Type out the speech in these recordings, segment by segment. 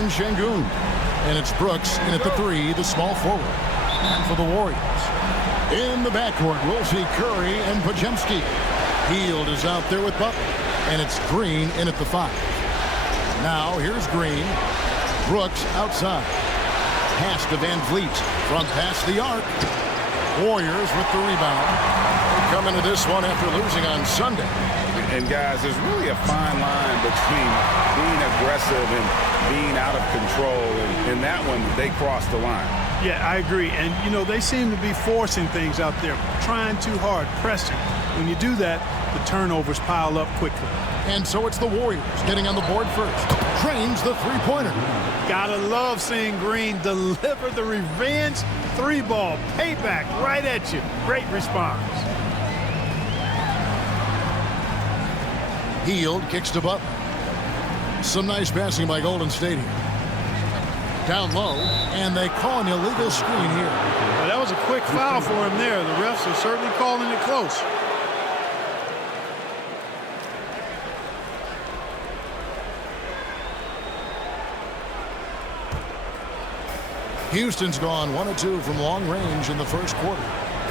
return Şengün. And it's Brooks in at the 3, the small forward. And for the Warriors, in the backcourt, we'll see Curry and Podziemski. Hield is out there with Butler. And it's Green in at the 5. Now here's Green. Brooks outside. Pass to Van Vliet from past the arc. Warriors with the rebound. They come into this one after losing on Sunday. And guys, there's really a fine line between being aggressive and being out of control. And in that one, they crossed the line. Yeah, I agree. And, you know, they seem to be forcing things out there, trying too hard, pressing. When you do that, the turnovers pile up quickly. And so it's the Warriors getting on the board first. Drains the three-pointer. Gotta love seeing Green deliver the revenge 3-ball. Payback right at you. Great response. Hield kicks to Butler. Some nice passing by Golden State here. Down low, and they call an illegal screen here. Well, that was a quick foul for him there. The refs are certainly calling it close. Houston's gone 1 of 2 from long range in the first quarter.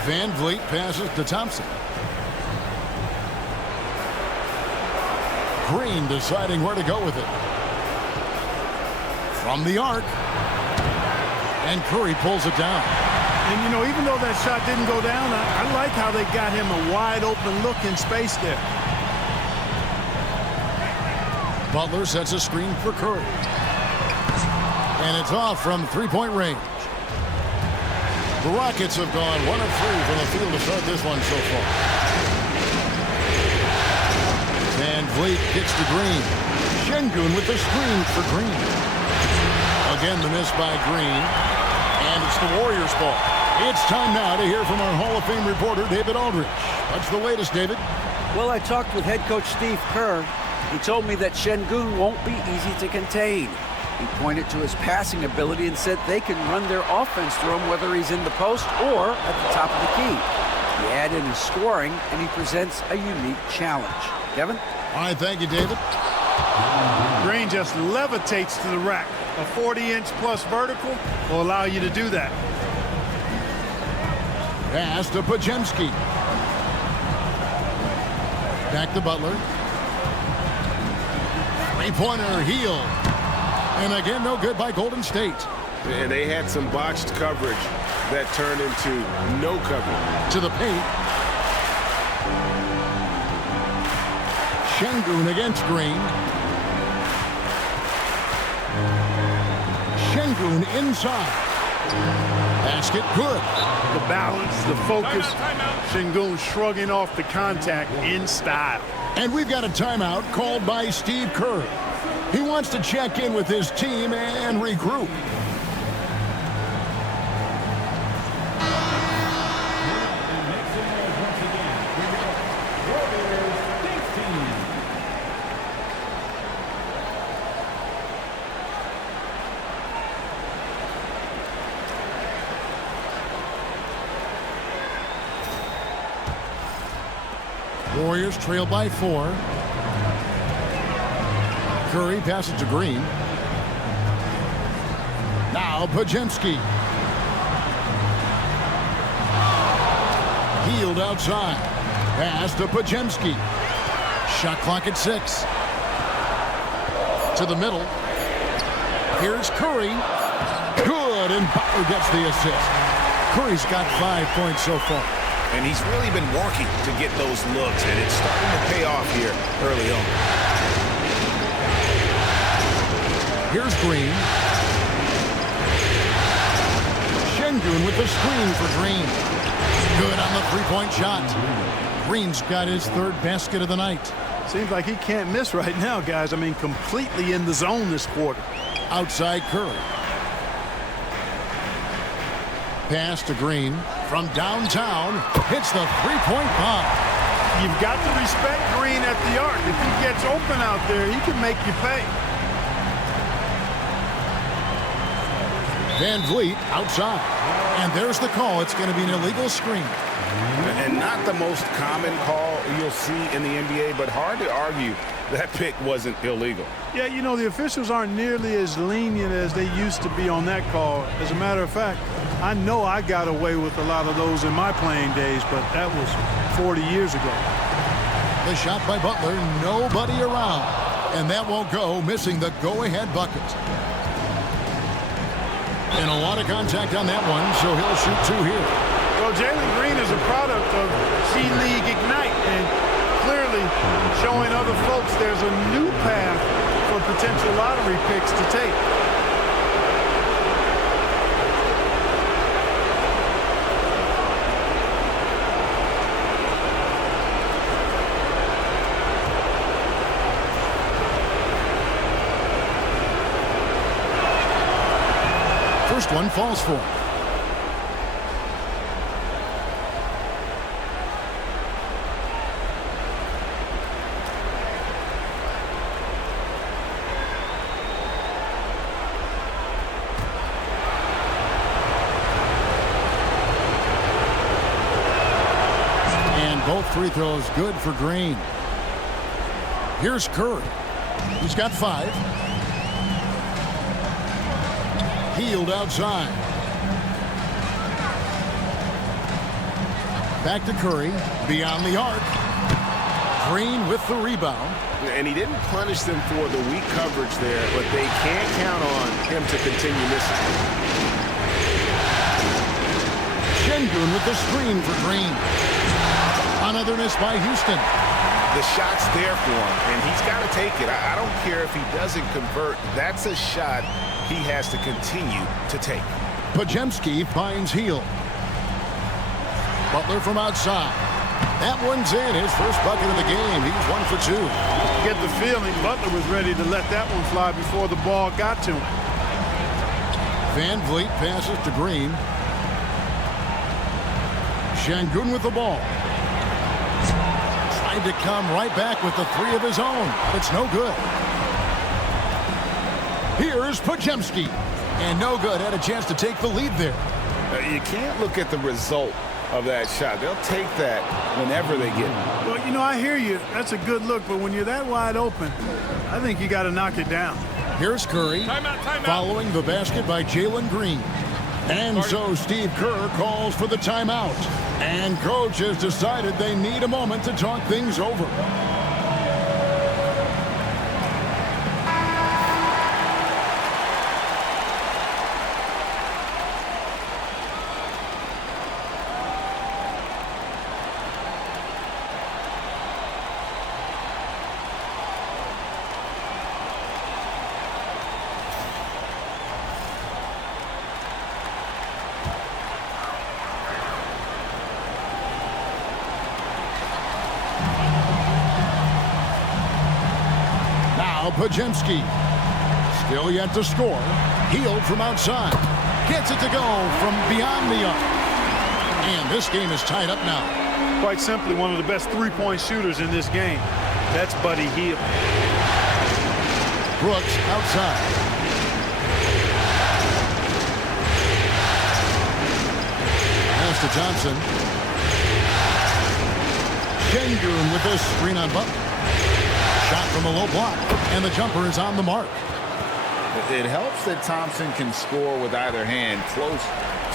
Van Vliet passes to Thompson. Green deciding where to go with it. From the arc. And Curry pulls it down. And, you know, even though that shot didn't go down, I like how they got him a wide open look in space there. Butler sets a screen for Curry. And it's off from three-point range. The Rockets have gone 1 of 3 from the field to start this one so far. Van Vliet kicks to Green. Şengün with the screen for Green. Again, the miss by Green. And it's the Warriors' ball. It's time now to hear from our Hall of Fame reporter, David Aldridge. What's the latest, David? Well, I talked with head coach Steve Kerr. He told me that Şengün won't be easy to contain. He pointed to his passing ability and said they can run their offense through him whether he's in the post or at the top of the key. You add in his scoring, and he presents a unique challenge. Kevin? All right, thank you, David. Green just levitates to the rack. A 40-inch plus vertical will allow you to do that. Pass to Podziemski. Back to Butler. Three-pointer, Hield. And again, no good by Golden State. And they had some botched coverage that turned into no coverage. To the paint. Şengün against Green. Şengün inside. Basket good. The balance, the focus. Şengün shrugging off the contact in style. And we've got a timeout called by Steve Kerr. He wants to check in with his team and regroup. Warriors trail by 4. Curry passes to Green. Now Podziemski. Hield outside. Pass to Podziemski. Shot clock at 6. To the middle. Here's Curry. Good, and Butler gets the assist. Curry's got 5 points so far. And he's really been working to get those looks, and it's starting to pay off here early on. Here's Green. Şengün with the screen for Green. Good on the three-point shot. Green's got his 3rd basket of the night. Seems like he can't miss right now, guys. I mean, completely in the zone this quarter. Outside Curry. Pass to Green from downtown. Hits the three-point bomb. You've got to respect Green at the arc. If he gets open out there, he can make you pay. Van Vliet outside. And there's the call. It's going to be an illegal screen. And not the most common call you'll see in the NBA, but hard to argue that pick wasn't illegal. Yeah, you know, the officials aren't nearly as lenient as they used to be on that call. As a matter of fact, I know I got away with a lot of those in my playing days, but that was 40 years ago. The shot by Butler, nobody around. And that won't go, missing the go-ahead bucket. And a lot of contact on that one, so he'll shoot two here. Well, Jalen Green is a product of G-League Ignite, and clearly showing other folks there's a new path for potential lottery picks to take. First one falls for him. And both free throws good for Green. Here's Curry. He's got 5. Healed outside. Back to Curry. Beyond the arc. Green with the rebound. And he didn't punish them for the weak coverage there, but they can't count on him to continue missing. Şengün with the screen for Green. Another miss by Houston. The shot's there for him, and he's got to take it. I don't care if he doesn't convert. That's a shot he has to continue to take. Podziemski finds Hield. Butler from outside. That one's in. His first bucket of the game. He's 1 for 2. Get the feeling Butler was ready to let that one fly before the ball got to him. Van Vliet passes to Green. Şengün with the ball. Tried to come right back with the 3 of his own. It's no good. Here's Podziemski. And no good. Had a chance to take the lead there. You can't look at the result of that shot. They'll take that whenever they get it. Well, you know, I hear you. That's a good look. But when you're that wide open, I think you got to knock it down. Here's Curry. Timeout. Following the basket by Jalen Green. And so Steve Kerr calls for the timeout. And coach has decided they need a moment to talk things over. Podziemski still yet to score. Hield from outside. Gets it to go from beyond the arc. And this game is tied up now. Quite simply, one of the best three-point shooters in this game. That's Buddy Hield. Brooks outside. Pass to Johnson. Şengün with this screen on Butler. Shot from a low block, and the jumper is on the mark. It helps that Thompson can score with either hand close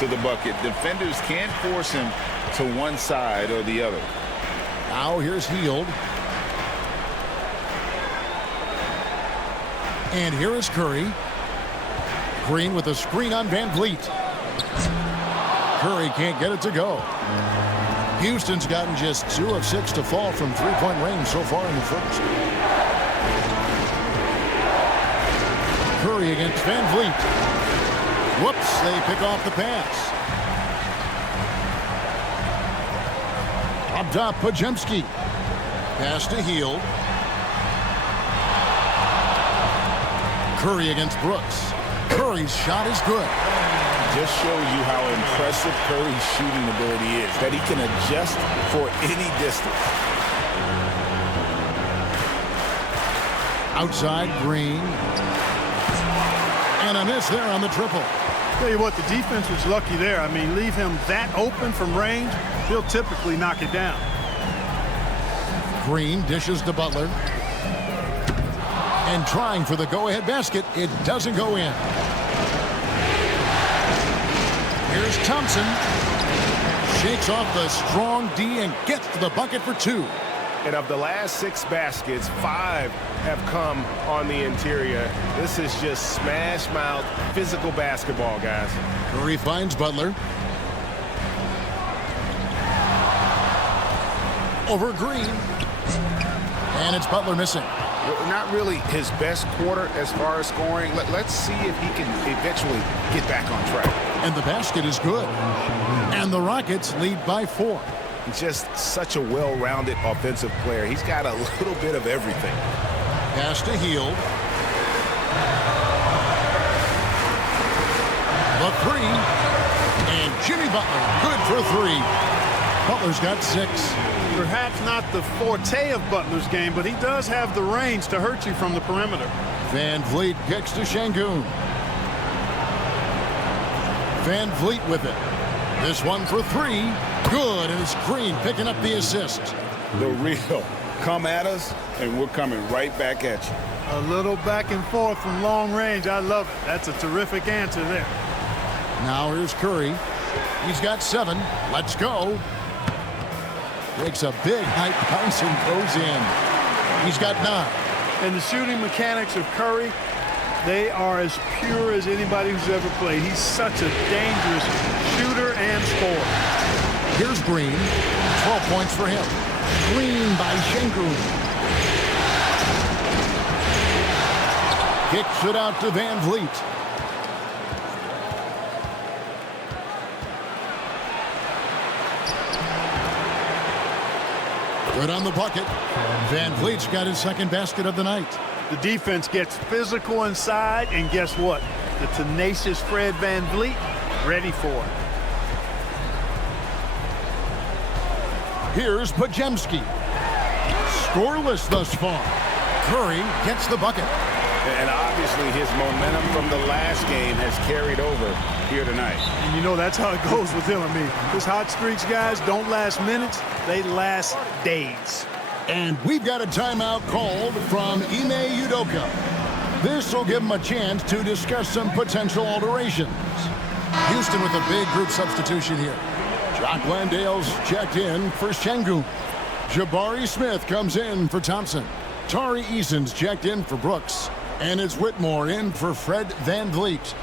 to the bucket. Defenders can't force him to one side or the other. Now here's Hield. And here is Curry. Green with a screen on Van Vliet. Curry can't get it to go. Houston's gotten just 2 of 6 to fall from three-point range so far in the first. Curry against Van Vliet. Whoops, they pick off the pass. Up top, Podziemski. Pass to Hield. Curry against Brooks. Curry's shot is good. Just shows you how impressive Curry's shooting ability is, that he can adjust for any distance. Outside, Green. And a miss there on the triple. Tell you what, the defense was lucky there. I mean, leave him that open from range, he'll typically knock it down. Green dishes to Butler. And trying for the go-ahead basket. It doesn't go in. Here's Thompson. Shakes off the strong D and gets to the bucket for 2. And of the last 6 baskets, 5 have come on the interior. This is just smash mouth physical basketball, guys. Curry finds Butler. Over Green. And it's Butler missing. Not really his best quarter as far as scoring. Let's see if he can eventually get back on track. And the basket is good. And the Rockets lead by 4. He's just such a well-rounded offensive player. He's got a little bit of everything. Pass to Hield. The 3. And Jimmy Butler, good for 3. Butler's got 6. Perhaps not the forte of Butler's game, but he does have the range to hurt you from the perimeter. Van Vliet kicks to Şengün. Van Vliet with it. This one for 3. Good, and it's Green picking up the assist. The real come at us, and we're coming right back at you. A little back and forth from long range. I love it. That's a terrific answer there. Now here's Curry. He's got 7. Let's go. Makes a big height bounce and goes in. He's got 9. And the shooting mechanics of Curry, they are as pure as anybody who's ever played. He's such a dangerous shooter and scorer. Here's Green. 12 points for him. Green by Şengün. Kicks it out to Van Vliet. Good on the bucket. Van Vliet's got his 2nd basket of the night. The defense gets physical inside, and guess what? The tenacious Fred Van Vliet ready for it. Here's Podziemski. Scoreless thus far. Curry gets the bucket. And obviously his momentum from the last game has carried over here tonight. And you know that's how it goes with him. I mean, his hot streaks, guys, don't last minutes. They last days. And we've got a timeout called from Ime Udoka. This will give him a chance to discuss some potential alterations. Houston with a big group substitution here. Jock Landale's checked in for Şengün. Jabari Smith comes in for Thompson. Tari Eason's checked in for Brooks. And it's Whitmore in for Fred Van Vliet.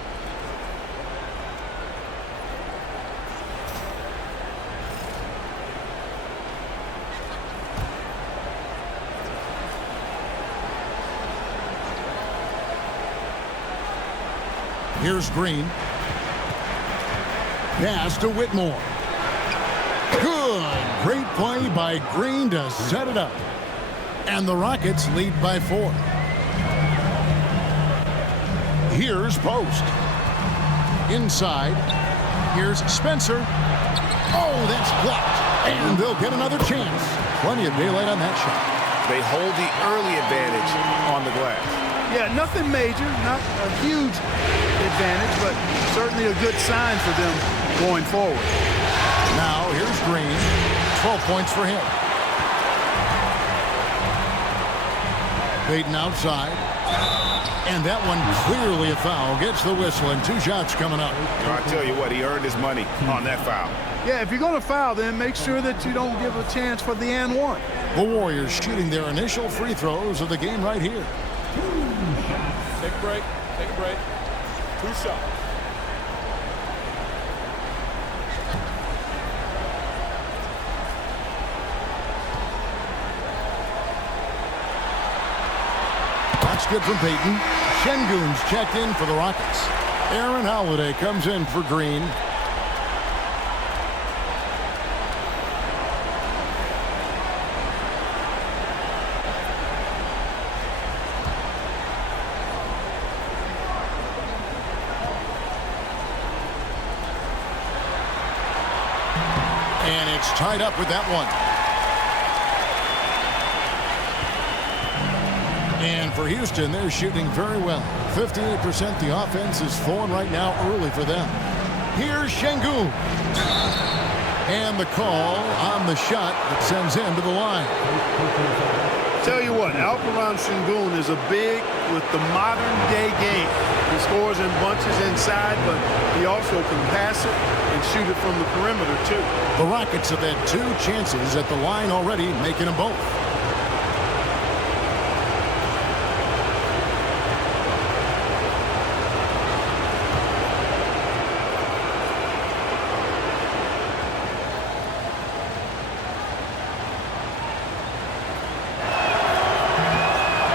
Here's Green. Pass to Whitmore. Good. Great play by Green to set it up. And the Rockets lead by 4. Here's Post. Inside. Here's Spencer. Oh, that's blocked. And they'll get another chance. Plenty of daylight on that shot. They hold the early advantage on the glass. Yeah, nothing major, not a huge advantage, but certainly a good sign for them going forward. Now here's Green. 12 points for him. Payton outside. And that one clearly a foul. Gets the whistle, and 2 shots coming up. I tell you what, he earned his money on that foul. Yeah, if you're going to foul, then make sure that you don't give a chance for the and one. The Warriors shooting their initial free throws of the game right here. Take a break. Take a break. 2 shots. That's good from Payton. Şengün's checked in for the Rockets. Aaron Holiday comes in for Green. And it's tied up with that one. And for Houston, they're shooting very well. 58% the offense is flowing right now early for them. Here's Şengün. And the call on the shot that sends him to the line. Tell you you what, Alperen Sengun is a big with the modern-day game. He scores in bunches inside, but he also can pass it and shoot it from the perimeter, too. The Rockets have had 2 chances at the line already, making them both.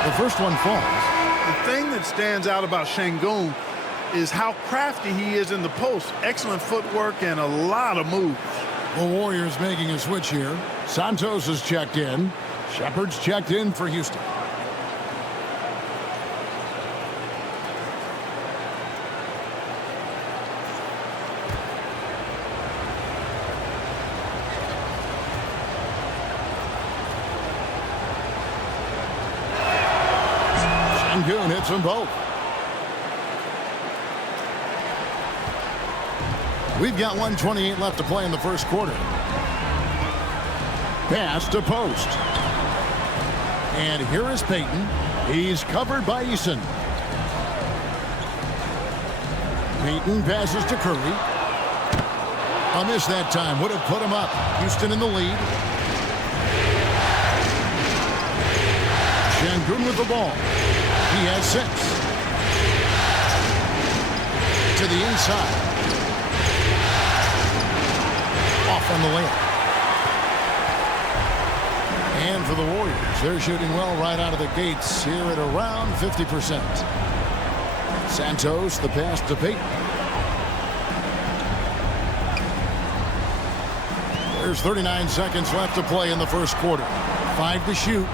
The first one falls. The thing that stands out about Sengun is how crafty he is in the post. Excellent footwork and a lot of moves. The Warriors making a switch here. Santos is checked in. Shepard's checked in for Houston. Sengun hits them both. We've got 1:28 left to play in the first quarter. Pass to post. And here is Payton. He's covered by Eason. Payton passes to Curry. A miss that time. Would have put him up. Houston in the lead. Sengun with the ball. He has 6. To the inside. Off on the layup. And for the Warriors, they're shooting well right out of the gates here at around 50%. Santos, the pass to Payton. There's 39 seconds left to play in the first quarter. 5 to shoot.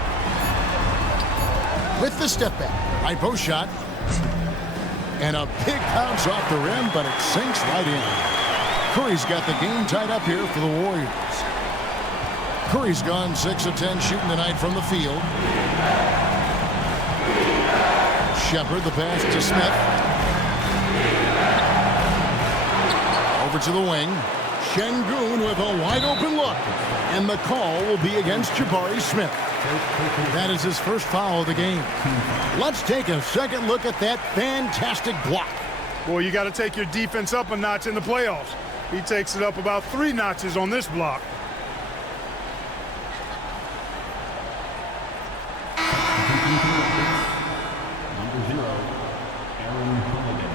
With the step back. High post shot. And a big bounce off the rim, but it sinks right in. Curry's got the game tied up here for the Warriors. Curry's gone 6 of 10 shooting tonight from the field. Shepard, the pass to Smith. Over to the wing. Sengun with a wide open look. And the call will be against Jabari Smith. That is his first foul of the game. Let's take a second look at that fantastic block. Boy, you got to take your defense up a notch in the playoffs. He takes it up about 3 notches on this block. Number 0, Aaron Holiday.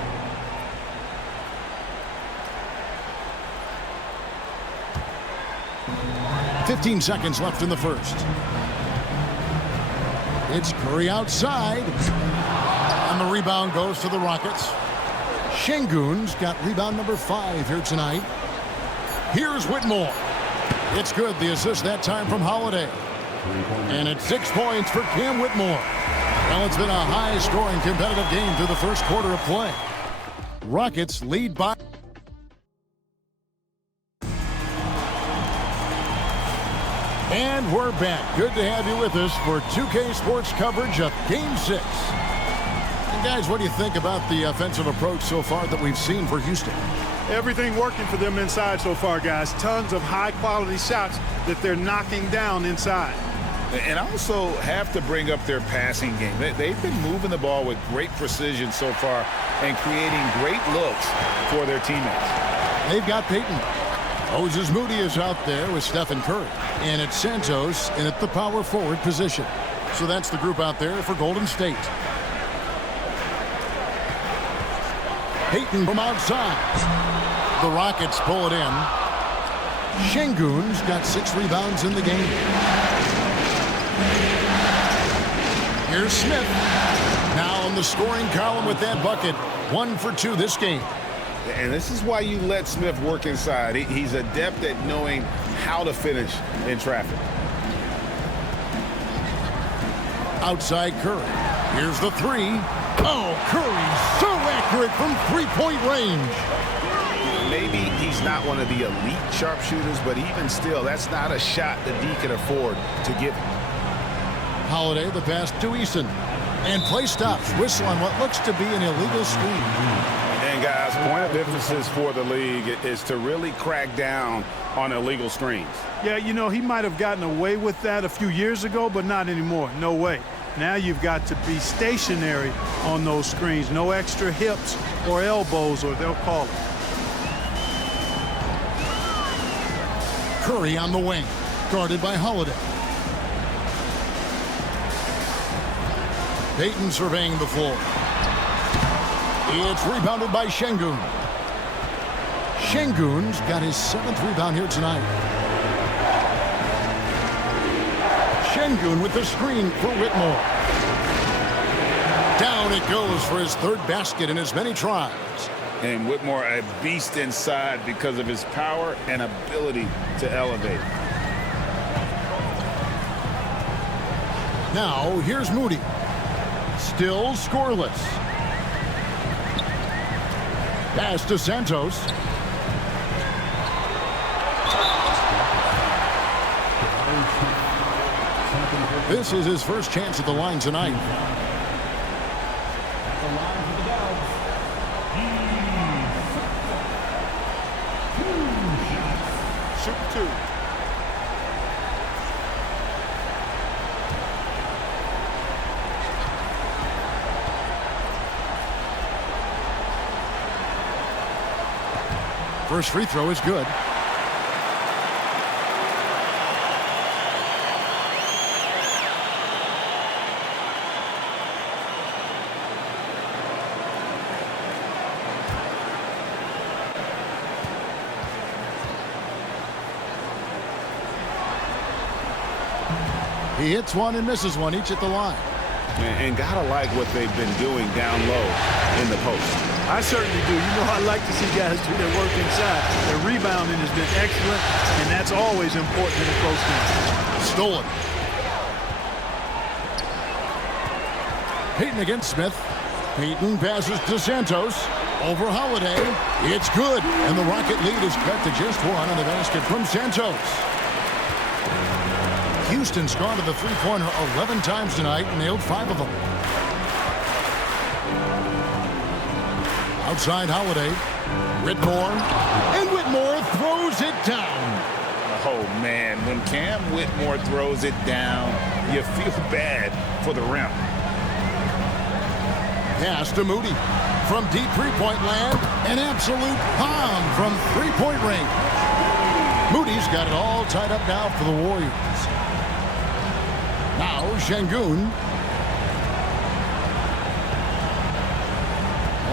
15 seconds left in the first. It's Curry outside. And the rebound goes to the Rockets. Sengun's got rebound number 5 here tonight. Here's Whitmore. It's good. The assist that time from Holiday. And it's 6 points for Cam Whitmore. Well, it's been a high-scoring competitive game through the first quarter of play. Rockets lead by... And we're back. Good to have you with us for 2K Sports coverage of Game 6. And guys, what do you think about the offensive approach so far that we've seen for Houston? Everything working for them inside so far, guys. Tons of high-quality shots that they're knocking down inside. And also have to bring up their passing game. They've been moving the ball with great precision so far and creating great looks for their teammates. They've got Payton. Moses Moody is out there with Stephen Curry. And it's Santos in at the power forward position. So that's the group out there for Golden State. Payton from outside. The Rockets pull it in. Sengun's got 6 rebounds in the game. Here's Smith. Now on the scoring column with that bucket. 1 for 2 this game. And this is why you let Smith work inside. He's adept at knowing how to finish in traffic. Outside Curry. Here's the 3. Oh, Curry so accurate from 3-point range. Maybe he's not one of the elite sharpshooters, but even still, that's not a shot that D can afford to give him. Holiday, the pass to Eason. And play stops. Whistle on what looks to be an illegal screen. And guys, point of emphasis for the league is to really crack down on illegal screens. Yeah, you know, he might have gotten away with that a few years ago, but not anymore. No way. Now you've got to be stationary on those screens. No extra hips or elbows, or they'll call it. Curry on the wing, guarded by Holiday. Payton surveying the floor. It's rebounded by Şengün. Şengün's got his 7th rebound here tonight. Şengün with the screen for Whitmore. Down it goes for his 3rd basket in as many tries. And Whitmore a beast inside because of his power and ability to elevate. Now here's Moody. Still scoreless. Pass to Santos. This is his first chance at the line tonight. Shoot 2. First free throw is good. He hits one and misses one, each at the line. And gotta like what they've been doing down low in the post. I certainly do. You know, I like to see guys do their work inside. Their rebounding has been excellent, and that's always important in a close game. Stolen. Payton against Smith. Payton passes to Santos. Over Holiday. It's good. And the Rocket lead is cut to just one on the basket from Santos. Houston's gone to the three-pointer 11 times tonight and nailed 5 of them. Outside Holiday. Whitmore. And Whitmore throws it down. Oh, man, when Cam Whitmore throws it down, you feel bad for the rim. Pass to Moody. From deep three-point land, an absolute bomb from three-point range. Moody's got it all tied up now for the Warriors. Now Şengün.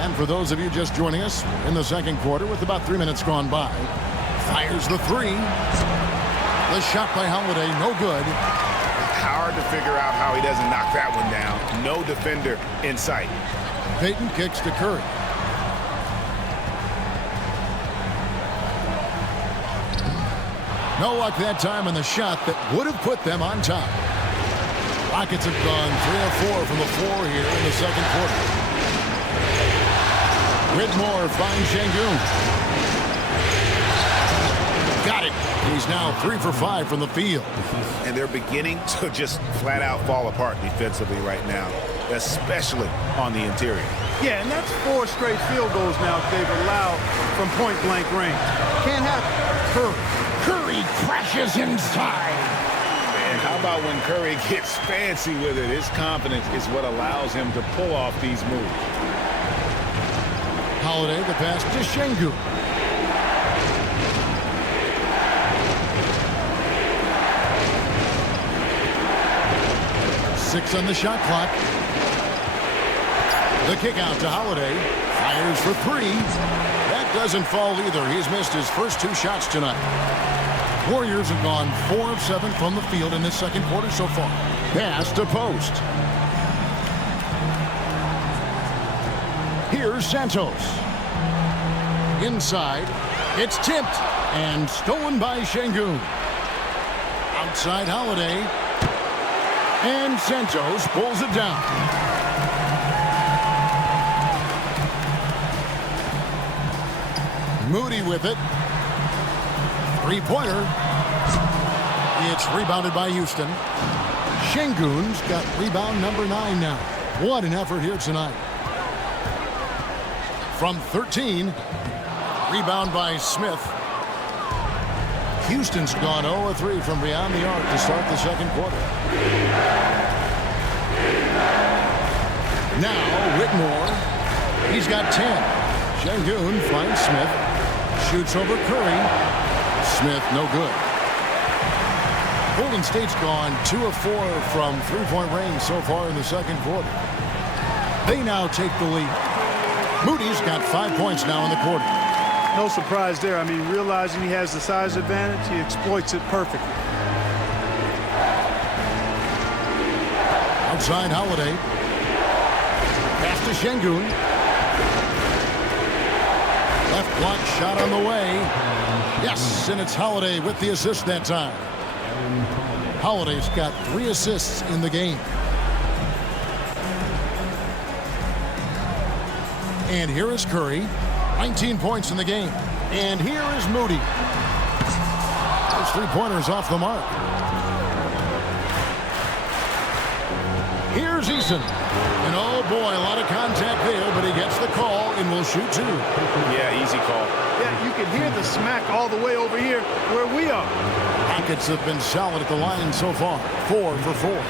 And for those of you just joining us, in the second quarter with about 3 minutes gone by. Fires the three. The shot by Holiday, no good. Hard to figure out how he doesn't knock that one down. No defender in sight. Payton kicks to Curry. No luck that time on the shot that would have put them on top. Rockets have gone 3 of 4 from the floor here in the second quarter. Whitmore finds Şengün. Got it. He's now 3 for 5 from the field. And they're beginning to just flat out fall apart defensively right now, especially on the interior. Yeah, and that's 4 straight field goals now they've allowed from point-blank range. Can't happen. Curry crashes inside. And how about when Curry gets fancy with it? His confidence is what allows him to pull off these moves. Holiday, the pass to Şengün. Six on the shot clock. The kick out to Holiday. Fires for 3. That doesn't fall either. He's missed his first 2 shots tonight. Warriors have gone 4 of 7 from the field in this second quarter so far. Pass to Post. Here's Santos. Inside. It's tipped and stolen by Şengün. Outside Holiday. And Santos pulls it down. Moody with it. Three-pointer. It's rebounded by Houston. Şengün's got rebound number 9 now. What an effort here tonight. From 13. Rebound by Smith. Houston's gone 0-3 from beyond the arc to start the second quarter. Now Whitmore. He's got 10. Şengün finds Smith. Shoots over Curry. Smith no good. Golden State's gone 2 of 4 from three-point range so far in the second quarter. They now take the lead. Moody's got 5 points now in the quarter. No surprise there. I mean, realizing he has the size advantage, he exploits it perfectly. Outside Holiday. Pass to Şengün. Left block shot on the way. Yes, and it's Holiday with the assist that time. Holiday's got 3 assists in the game. And here is Curry. 19 points in the game. And here is Moody. Those three-pointers off the mark. Here's Eason. And oh boy, a lot of contact there, but he gets the call and will shoot 2. Yeah, easy call. Yeah, you can hear the smack all the way over here where we are. Packets have been solid at the line so far. 4 for 4.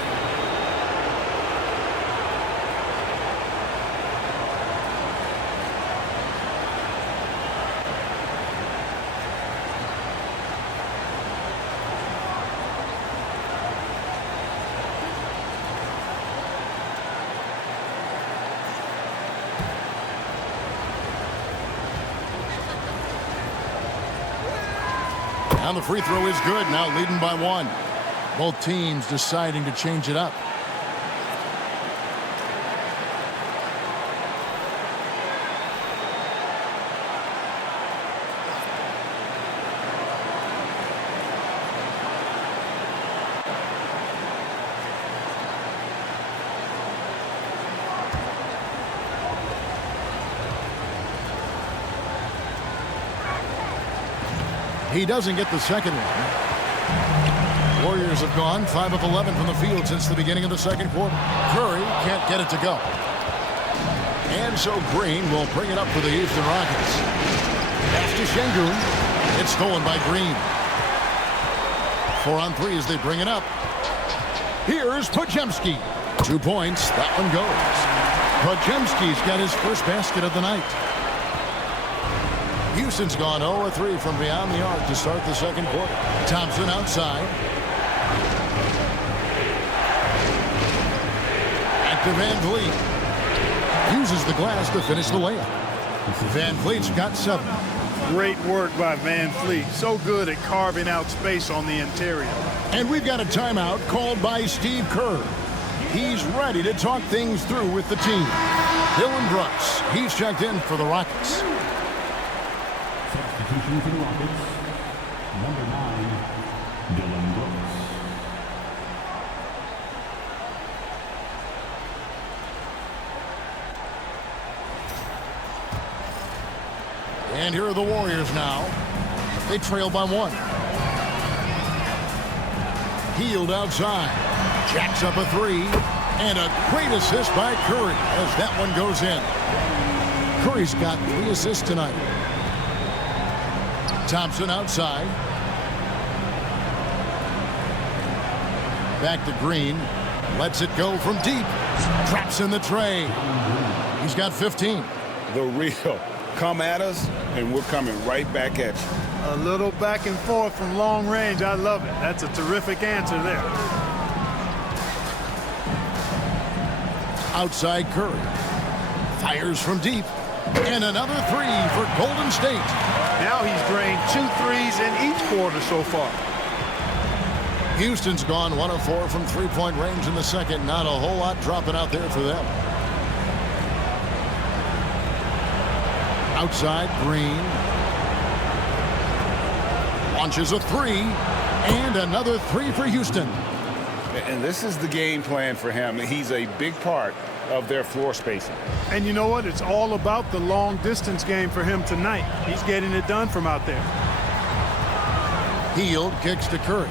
And the free throw is good, now leading by 1. Both teams deciding to change it up. He doesn't get the second one. Warriors have gone 5 of 11 from the field since the beginning of the second quarter. Curry can't get it to go. And so Green will bring it up for the Houston Rockets. Pass to Şengün. It's stolen by Green. 4 on 3 as they bring it up. Here's Podziemski. 2 points. That one goes. Podziemski's got his first basket of the night. Houston's gone 0-3 from beyond the arc to start the second quarter. Thompson outside. Back to Van Vliet. Uses the glass to finish the layup. Van Vliet's got 7. Great work by Van Vliet. So good at carving out space on the interior. And we've got a timeout called by Steve Kerr. He's ready to talk things through with the team. Dylan Brooks, he's checked in for the Rockets. Substitution for the Rockets, number 9, Dylan Brooks. And here are the Warriors now. They trail by 1. Hield outside. Jacks up a 3. And a great assist by Curry as that one goes in. Curry's got 3 assists tonight. Thompson outside. Back to Green. Lets it go from deep. Traps in the tray. He's got 15. The real. Come at us, and we're coming right back at you. A little back and forth from long range. I love it. That's a terrific answer there. Outside Curry. Fires from deep. And another 3 for Golden State. Now he's drained 2 threes in each quarter so far. Houston's gone 1 of 4 from three-point range in the second. Not a whole lot dropping out there for them. Outside Green. Launches a 3. And another 3 for Houston. And this is the game plan for him. He's a big part of their floor spacing. And you know what? It's all about the long distance game for him tonight. He's getting it done from out there. Hield kicks to Curry.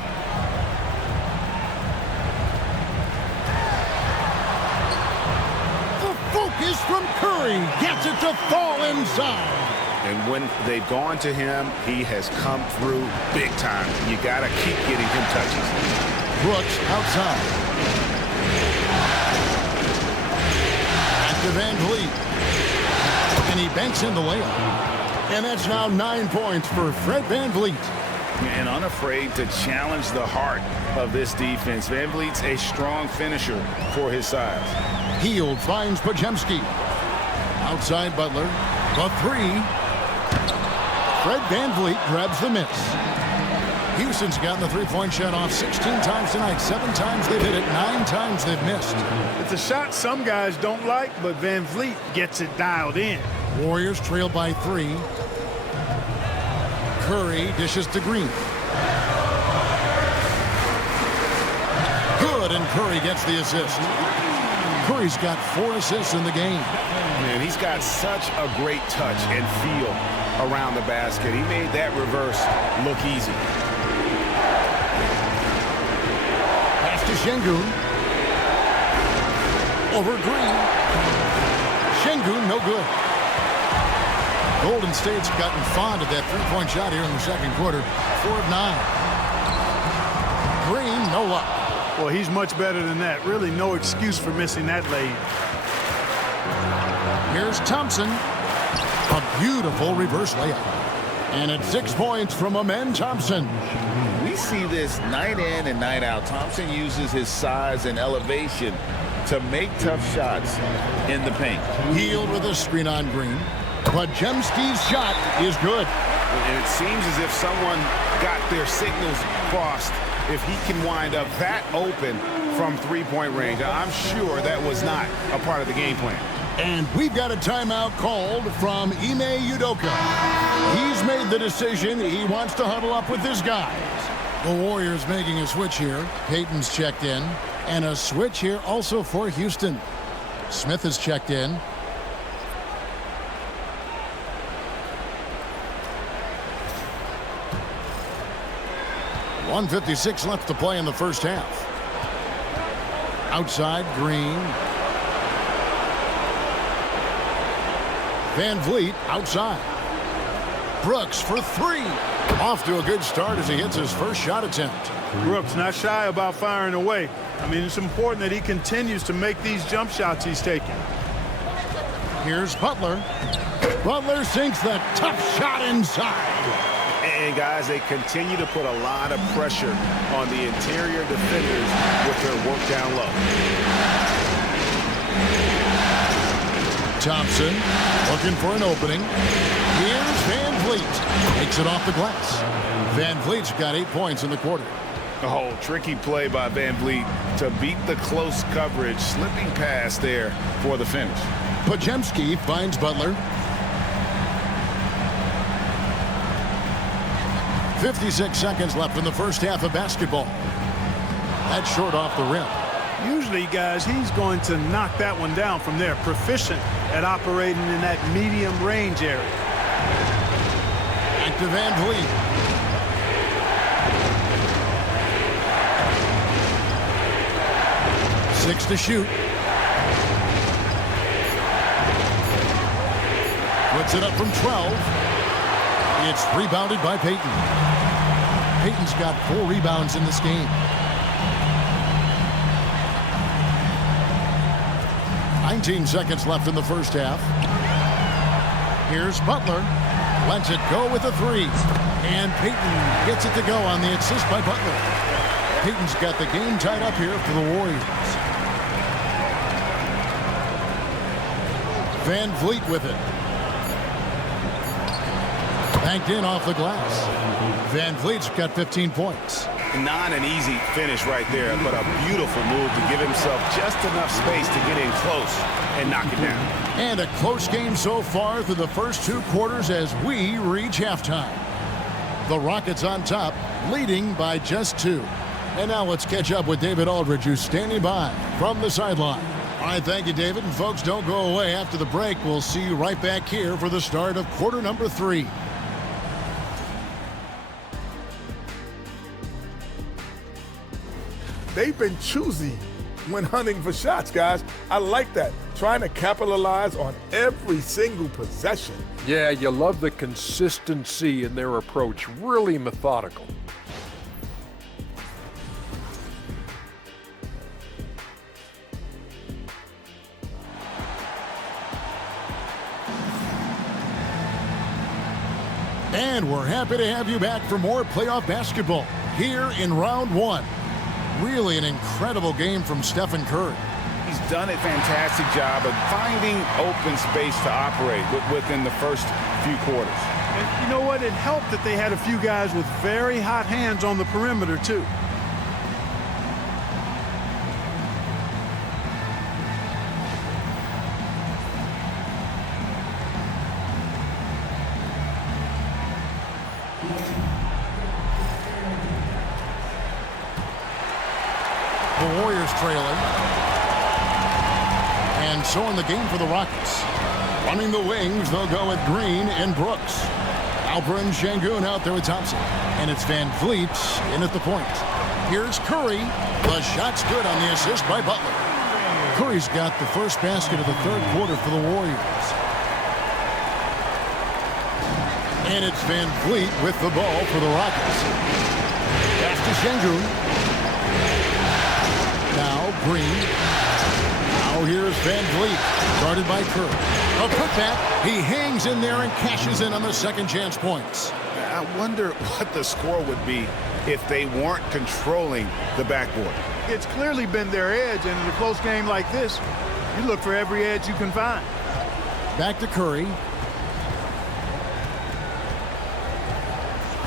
The focus from Curry gets it to fall inside. And when they've gone to him, he has come through big time. You got to keep getting him touches. Brooks outside. Back to Van Vliet. And he banks in the layup. And that's now 9 points for Fred Van Vliet. And unafraid to challenge the heart of this defense. Van Vliet's a strong finisher for his size. Hield finds Podziemski. Outside Butler. The three. Fred Van Vliet grabs the miss. Houston's gotten the three-point shot off 16 times tonight. 7 times they've hit it. 9 times they've missed. It's a shot some guys don't like, but Van Vliet gets it dialed in. Warriors trail by 3. Curry dishes to Green. Good, and Curry gets the assist. Curry's got 4 assists in the game. Man, he's got such a great touch and feel around the basket. He made that reverse look easy. Pass to Şengün. Over Green. Şengün, no good. Golden State's gotten fond of that three-point shot here in the second quarter. 4 of 9. Green, no luck. Well, he's much better than that. Really no excuse for missing that lane. Here's Thompson. A beautiful reverse layup. And it's 6 points from Amen Thompson. We see this night in and night out. Thompson uses his size and elevation to make tough shots in the paint. Hield with a screen on Green. Podziemski's shot is good. And it seems as if someone got their signals crossed. If he can wind up that open from three-point range, I'm sure that was not a part of the game plan. And we've got a timeout called from Ime Udoka. He's made the decision. He wants to huddle up with his guys. The Warriors making a switch here. Payton's checked in. And a switch here also for Houston. Smith is checked in. .156 left to play in the first half. Outside, Green. Van Vliet outside. Brooks for 3. Off to a good start as he hits his first shot attempt. Brooks not shy about firing away. I mean, it's important that he continues to make these jump shots he's taking. Here's Butler. Butler sinks the tough shot inside. And guys, they continue to put a lot of pressure on the interior defenders with their work down low. Thompson looking for an opening. Here's Van Vliet. Takes it off the glass. Van Vliet's got 8 points in the quarter. Oh, tricky play by Van Vliet to beat the close coverage. Slipping pass there for the finish. Podziemski finds Butler. 56 seconds left in the first half of basketball. That's short off the rim. Usually, guys, he's going to knock that one down from there. Proficient at operating in that medium range area. Back to Van Vliet. Six to shoot. Puts it up from 12. It's rebounded by Payton. Payton's got 4 rebounds in this game. 19 seconds left in the first half. Here's Butler. Lets it go with a 3. And Payton gets it to go on the assist by Butler. Payton's got the game tied up here for the Warriors. Van Vliet with it. Banked in off the glass. Van Vliet's got 15 points. Not an easy finish right there, but a beautiful move to give himself just enough space to get in close and knock it down. And a close game so far through the first 2 quarters as we reach halftime. The Rockets on top, leading by just 2. And now let's catch up with David Aldridge, who's standing by from the sideline. All right, thank you, David. And folks, don't go away. After the break, we'll see you right back here for the start of quarter number 3. They've been choosy when hunting for shots, guys. I like that. Trying to capitalize on every single possession. Yeah, you love the consistency in their approach. Really methodical. And we're happy to have you back for more playoff basketball here in round one. Really an incredible game from Stephen Curry. He's done a fantastic job of finding open space to operate within the first few quarters. And you know what? It helped that they had a few guys with very hot hands on the perimeter, too. The Warriors trailing. And so in the game for the Rockets. Running the wings, they'll go with Green and Brooks. Alperen Şengün out there with Thompson. And it's Van Vliet in at the point. Here's Curry. The shot's good on the assist by Butler. Curry's got the first basket of the third quarter for the Warriors. And it's Van Vliet with the ball for the Rockets. Pass to Şengün. Now Green. Now here's Van Vliet, guarded by Curry. A putback. He hangs in there and cashes in on the second chance points. I wonder what the score would be if they weren't controlling the backboard. It's clearly been their edge, and in a close game like this, you look for every edge you can find. Back to Curry.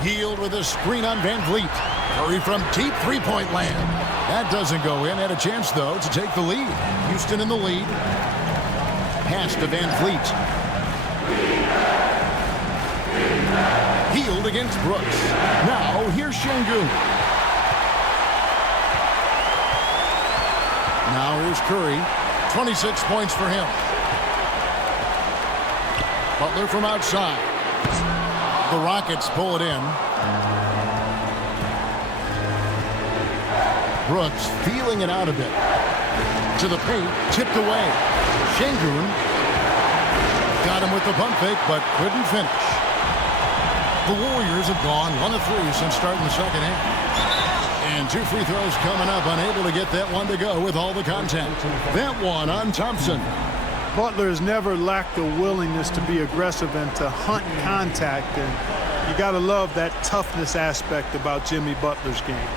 Hield with a screen on Van Vliet. Curry from deep three-point land. That doesn't go in. Had a chance, though, to take the lead. Houston in the lead. Pass to Van Vliet. Hield against Brooks. Now, here's Şengün. Now, here's Curry. 26 points for him. Butler from outside. The Rockets pull it in. Brooks feeling it out a bit. To the paint, tipped away. Şengün got him with the pump fake, but couldn't finish. The Warriors have gone 1 of 3 since starting the second half. And 2 free throws coming up, unable to get that one to go with all the contact. That one on Thompson. Butler has never lacked the willingness to be aggressive and to hunt contact, and you got to love that toughness aspect about Jimmy Butler's game.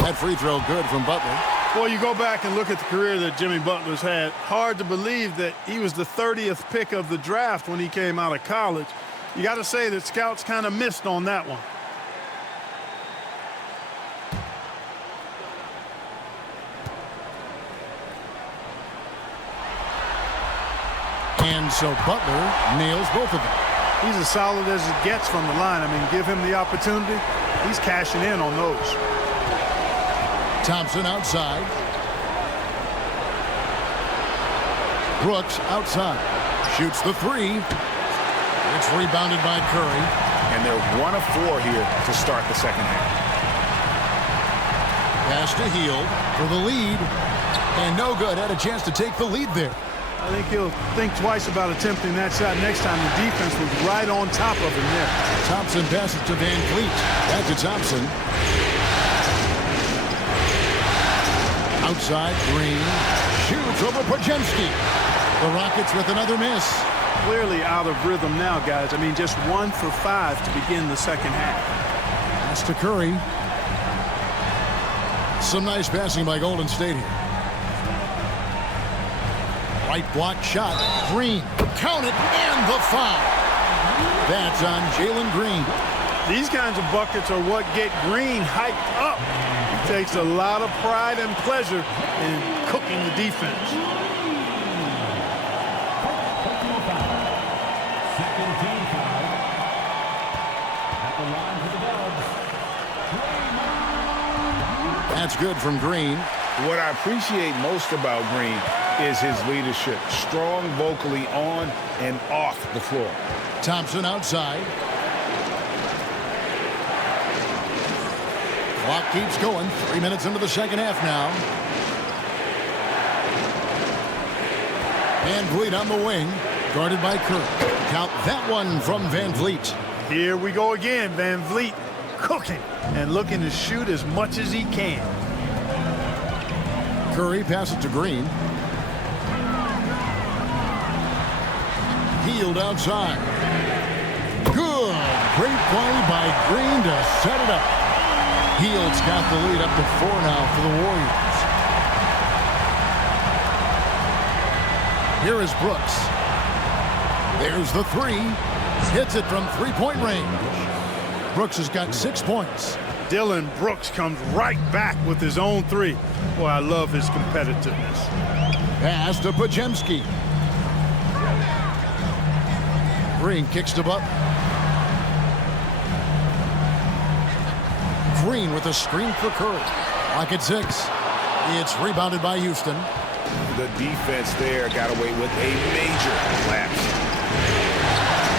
That free throw good from Butler. Boy, you go back and look at the career that Jimmy Butler's had. Hard to believe that he was the 30th pick of the draft when he came out of college. You got to say that scouts kind of missed on that one. And so Butler nails both of them. He's as solid as it gets from the line. I mean, give him the opportunity. He's cashing in on those. Thompson outside. Brooks outside. Shoots the three. It's rebounded by Curry. And they're 1 of 4 here to start the second half. Pass to Hield for the lead. And no good. Had a chance to take the lead there. I think he'll think twice about attempting that shot next time. The defense was right on top of him there. Thompson passes to Van Vliet. Back to Thompson. Outside, Green. Shoots over Podziemski. The Rockets with another miss. Clearly out of rhythm now, guys. I mean, just 1 for 5 to begin the second half. Pass to Curry. Some nice passing by Golden State here. Right block shot. Green. Count it. And the foul. That's on Jalen Green. These kinds of buckets are what get Green hyped up. He takes a lot of pride and pleasure in cooking the defense. Second team foul. At the line for the Dubs. That's good from Green. What I appreciate most about Green is his leadership. Strong vocally on and off the floor. Thompson outside. Clock keeps going. 3 minutes into the second half now. Van Vliet on the wing, guarded by Kerr. Count that one from Van Vliet. Here we go again. Van Vliet cooking and looking to shoot as much as he can. Curry passes to Green. Hield outside. Good. Great play by Green to set it up. Hield's got the lead up to 4 now for the Warriors. Here is Brooks. There's the three. Hits it from three-point range. Brooks has got 6 points. Dillon Brooks comes right back with his own three. Boy, I love his competitiveness. Pass to Podziemski. Green kicks to Butler. Green with a screen for Curry. Lock at 6. It's rebounded by Houston. The defense there got away with a major lapse.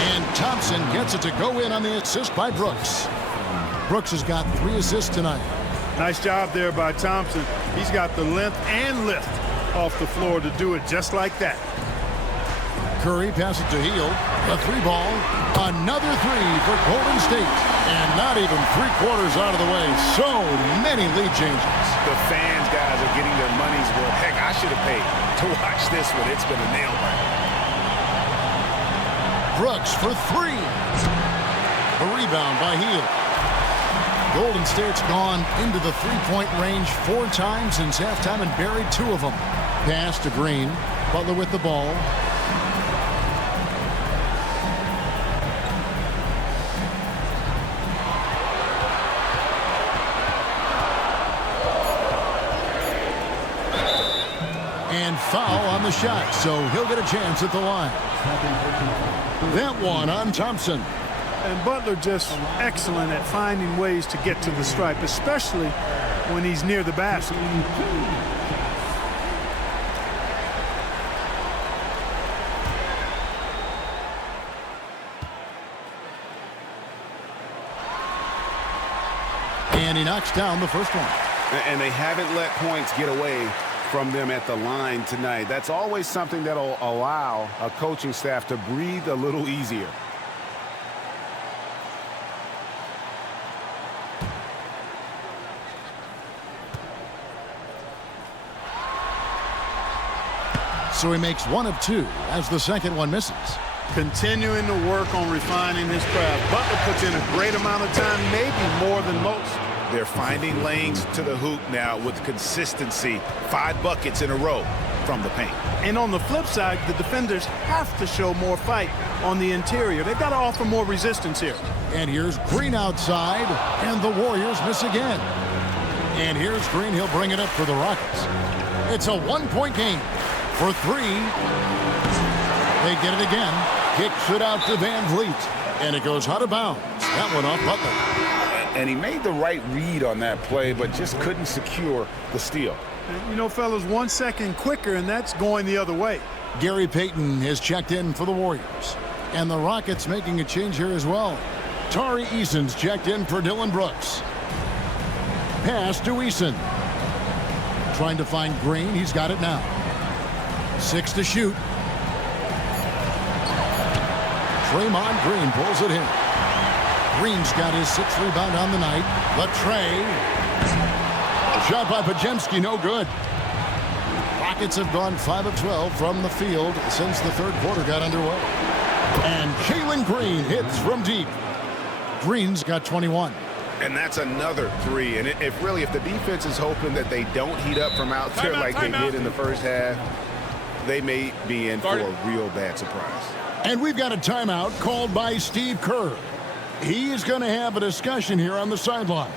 And Thompson gets it to go in on the assist by Brooks. Brooks has got 3 assists tonight. Nice job there by Thompson. He's got the length and lift off the floor to do it just like that. Curry passes to Hield. A 3-ball. Another 3 for Golden State. And not even 3/4 out of the way. So many lead changes. The fans, guys, are getting their money's worth. Heck, I should have paid to watch this one. It's been a nail-biter. Brooks for 3. A rebound by Hield. Golden State's gone into the 3-point range 4 times since halftime and buried 2 of them. Pass to Green. Butler with the ball. And foul on the shot, so he'll get a chance at the line. That one on Thompson. And Butler just excellent at finding ways to get to the stripe, especially when he's near the basket. And he knocks down the first one. And they haven't let points get away from them at the line tonight. That's always something that'll allow a coaching staff to breathe a little easier. So he makes 1 of 2 as the second one misses. Continuing to work on refining his craft. Butler puts in a great amount of time, maybe more than most. They're finding lanes to the hoop now with consistency. 5 buckets in a row from the paint. And on the flip side, the defenders have to show more fight on the interior. They've got to offer more resistance here. And here's Green outside, and the Warriors miss again. And here's Green. He'll bring it up for the Rockets. It's a 1-point game for 3. They get it again. Kicks it out to Van Vliet. And it goes out of bounds. That one off Butler. And he made the right read on that play, but just couldn't secure the steal. And, you know, fellas, 1 second quicker, and that's going the other way. Gary Payton has checked in for the Warriors. And the Rockets making a change here as well. Tari Eason's checked in for Dillon Brooks. Pass to Eason. Trying to find Green. He's got it now. 6 to shoot. Draymond Green pulls it in. Green's got his 6th rebound on the night. Latrey. Shot by Podziemski, no good. Rockets have gone 5 of 12 from the field since the 3rd quarter got underway. And Jalen Green hits from deep. Green's got 21. And that's another 3. And if the defense is hoping that they don't heat up from out there like they did in the first half, they may be in for a real bad surprise. And we've got a timeout called by Steve Kerr. He's going to have a discussion here on the sideline.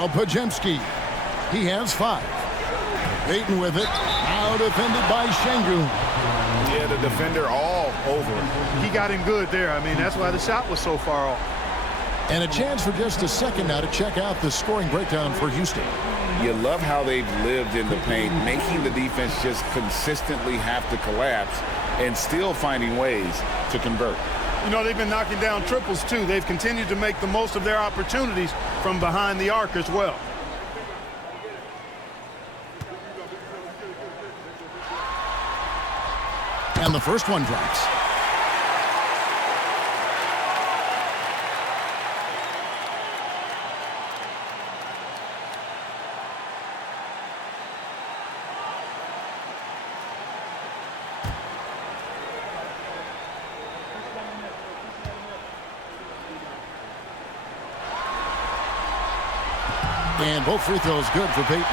Now Podziemski. He has 5. Payton with it. Now defended by Şengün. Yeah, the defender all over him. He got him good there. I mean, that's why the shot was so far off. And a chance for just a second now to check out the scoring breakdown for Houston. You love how they've lived in the paint, making the defense just consistently have to collapse and still finding ways to convert. You know, they've been knocking down triples, too. They've continued to make the most of their opportunities from behind the arc as well. And the first one drops. And both free throws good for Payton.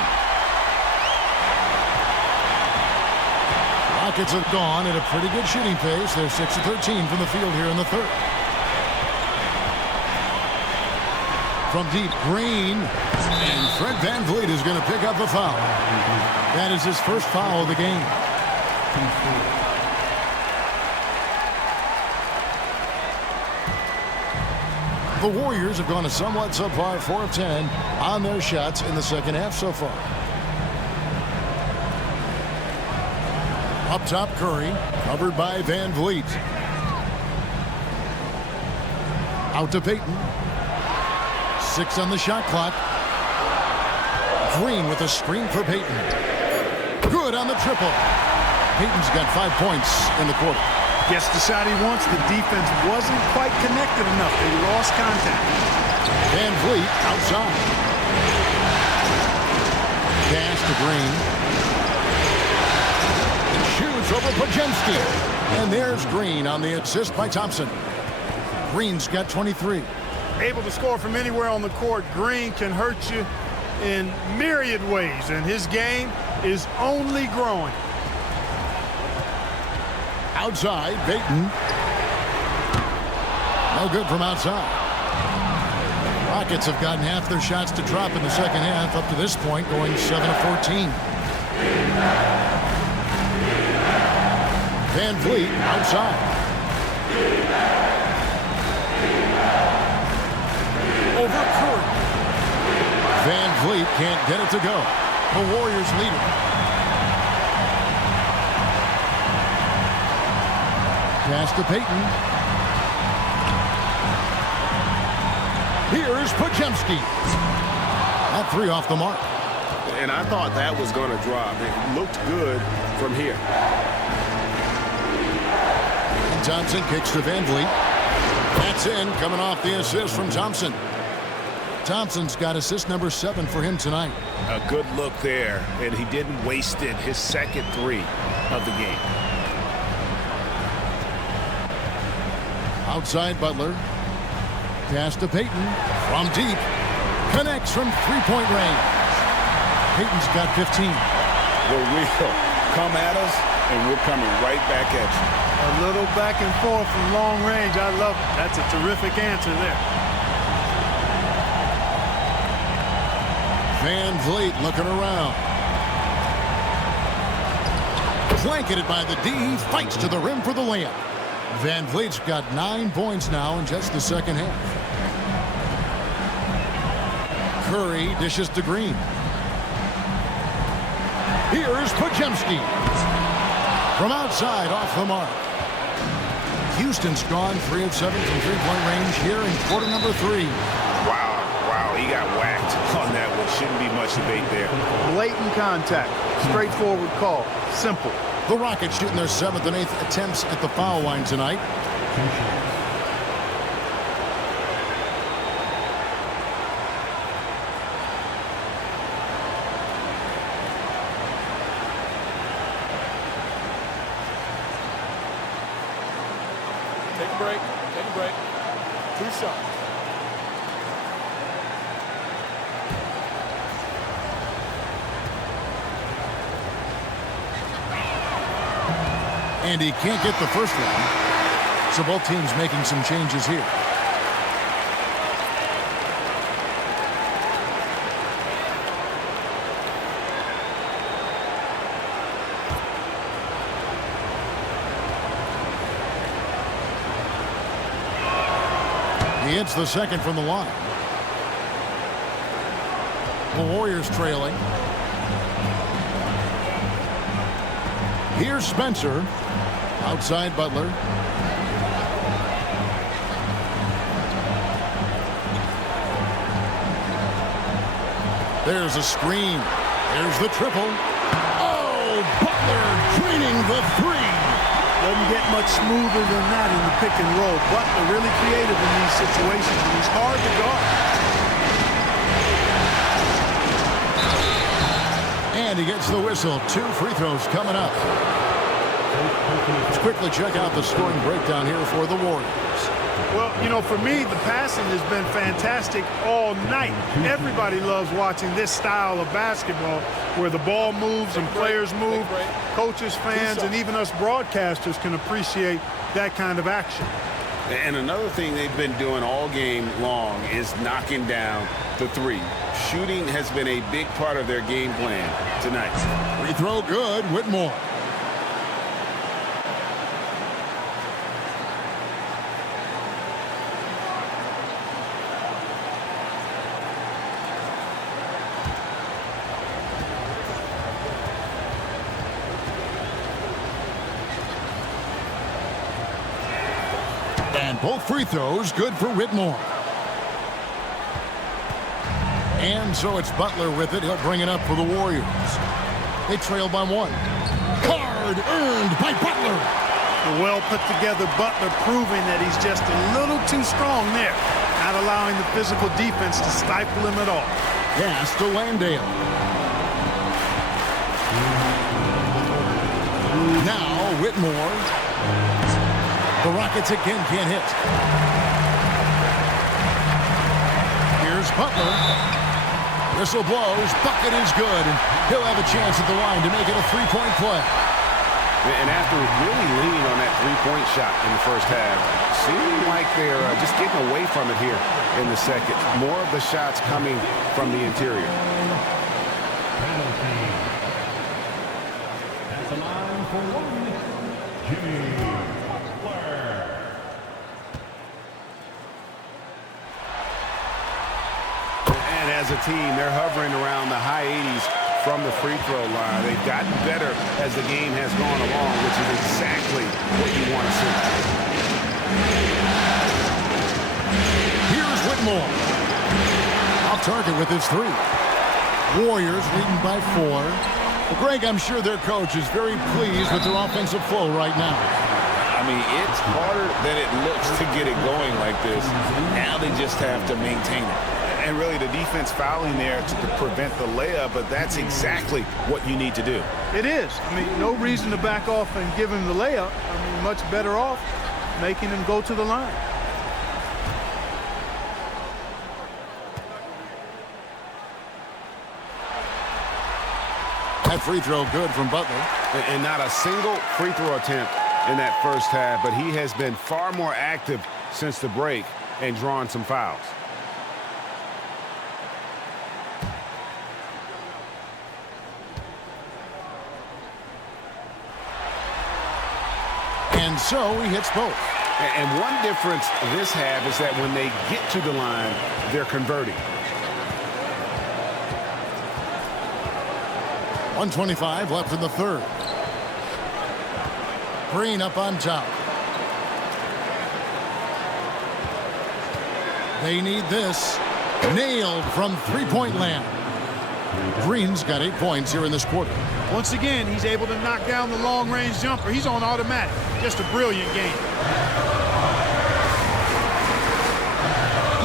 Rockets have gone at a pretty good shooting pace. They're 6 of 13 from the field here in the third. From deep, Green. And Fred VanVleet is going to pick up a foul. That is his first foul of the game. The Warriors have gone a somewhat subpar 4 of 10 on their shots in the second half so far. Up top, Curry, covered by VanVleet. Out to Payton. 6 on the shot clock. Green with a screen for Payton. Good on the triple. Payton's got 5 points in the quarter. Gets the shot he wants. The defense wasn't quite connected enough. They lost contact. VanVleet outside. Pass to Green. Shoots over Podziemski. And there's Green on the assist by Thompson. Green's got 23. Able to score from anywhere on the court. Green can hurt you in myriad ways, and his game is only growing. Outside, Payton. No good from outside. Rockets have gotten half their shots to drop in the second half up to this point, going 7 of 14. VanVleet outside. Over Curry. VanVleet can't get it to go. The Warriors lead it. Pass to Payton. Here's Podziemski. That 3 off the mark. And I thought that was going to drop. It looked good from here. And Thompson kicks to VanVleet. That's in, coming off the assist from Thompson. Thompson's got assist number 7 for him tonight. A good look there, and he didn't waste it. His second 3 of the game. Outside Butler. Pass to Payton. From deep. Connects from 3-point range. Payton's got 15. The wheel. Come at us, and we're coming right back at you. A little back and forth from long range. I love it. That's a terrific answer there. VanVleet looking around. Blanketed by the D. He fights to the rim for the layup. VanVleet's got 9 points now in just the second half. Curry dishes to Green. Here's Podziemski. From outside, off the mark. Houston's gone 3 of 7 from 3-point range here in quarter number 3. Wow, he got whacked on that one. Shouldn't be much debate there. Blatant contact. Straightforward call. Simple. The Rockets shooting their 7th and 8th attempts at the foul line tonight. Take a break. Take a break. 2 shots. And he can't get the first one. So both teams making some changes here. He hits the second from the line. The Warriors trailing. Here's Spencer. Outside Butler. There's a screen. There's the triple. Oh, Butler draining the three. Doesn't get much smoother than that in the pick and roll. Butler really creative in these situations, and he's hard to guard. And he gets the whistle. 2 free throws coming up. Let's quickly check out the scoring breakdown here for the Warriors. Well, you know, for me, the passing has been fantastic all night. Everybody loves watching this style of basketball where the ball moves and players move. Coaches, fans, and even us broadcasters can appreciate that kind of action. And another thing they've been doing all game long is knocking down the three. Shooting has been a big part of their game plan tonight. Free throw good, Whitmore. And both free throws good for Whitmore. And so it's Butler with it. He'll bring it up for the Warriors. They trail by 1. Card earned by Butler. A well put together Butler proving that he's just a little too strong there. Not allowing the physical defense to stifle him at all. Pass to Landale. Now Whitmore. The Rockets again can't hit. Here's Butler. Whistle blows. Bucket is good. And he'll have a chance at the line to make it a 3-point play. And after really leaning on that three-point shot in the first half, seeming like they're just getting away from it here in the second. More of the shots coming from the interior. At the line for one, Jimmy. As a team, they're hovering around the high 80s from the free throw line. They've gotten better as the game has gone along, which is exactly what you want to see. Here's Whitmore. Off target with his 3. Warriors leading by 4. Well, Greg, I'm sure their coach is very pleased with their offensive flow right now. I mean, it's harder than it looks to get it going like this. Now they just have to maintain it. And really the defense fouling there to prevent the layup, but that's exactly what you need to do. It is. I mean, no reason to back off and give him the layup. I mean, much better off making him go to the line. That free throw good from Butler. And not a single free throw attempt in that first half, but he has been far more active since the break and drawn some fouls. And so he hits both. And one difference this half is that when they get to the line, they're converting. 1:25 left in the third. Green up on top. They need this. Nailed from three-point land. Green's got 8 points here in this quarter. Once again, he's able to knock down the long-range jumper. He's on automatic. Just a brilliant game.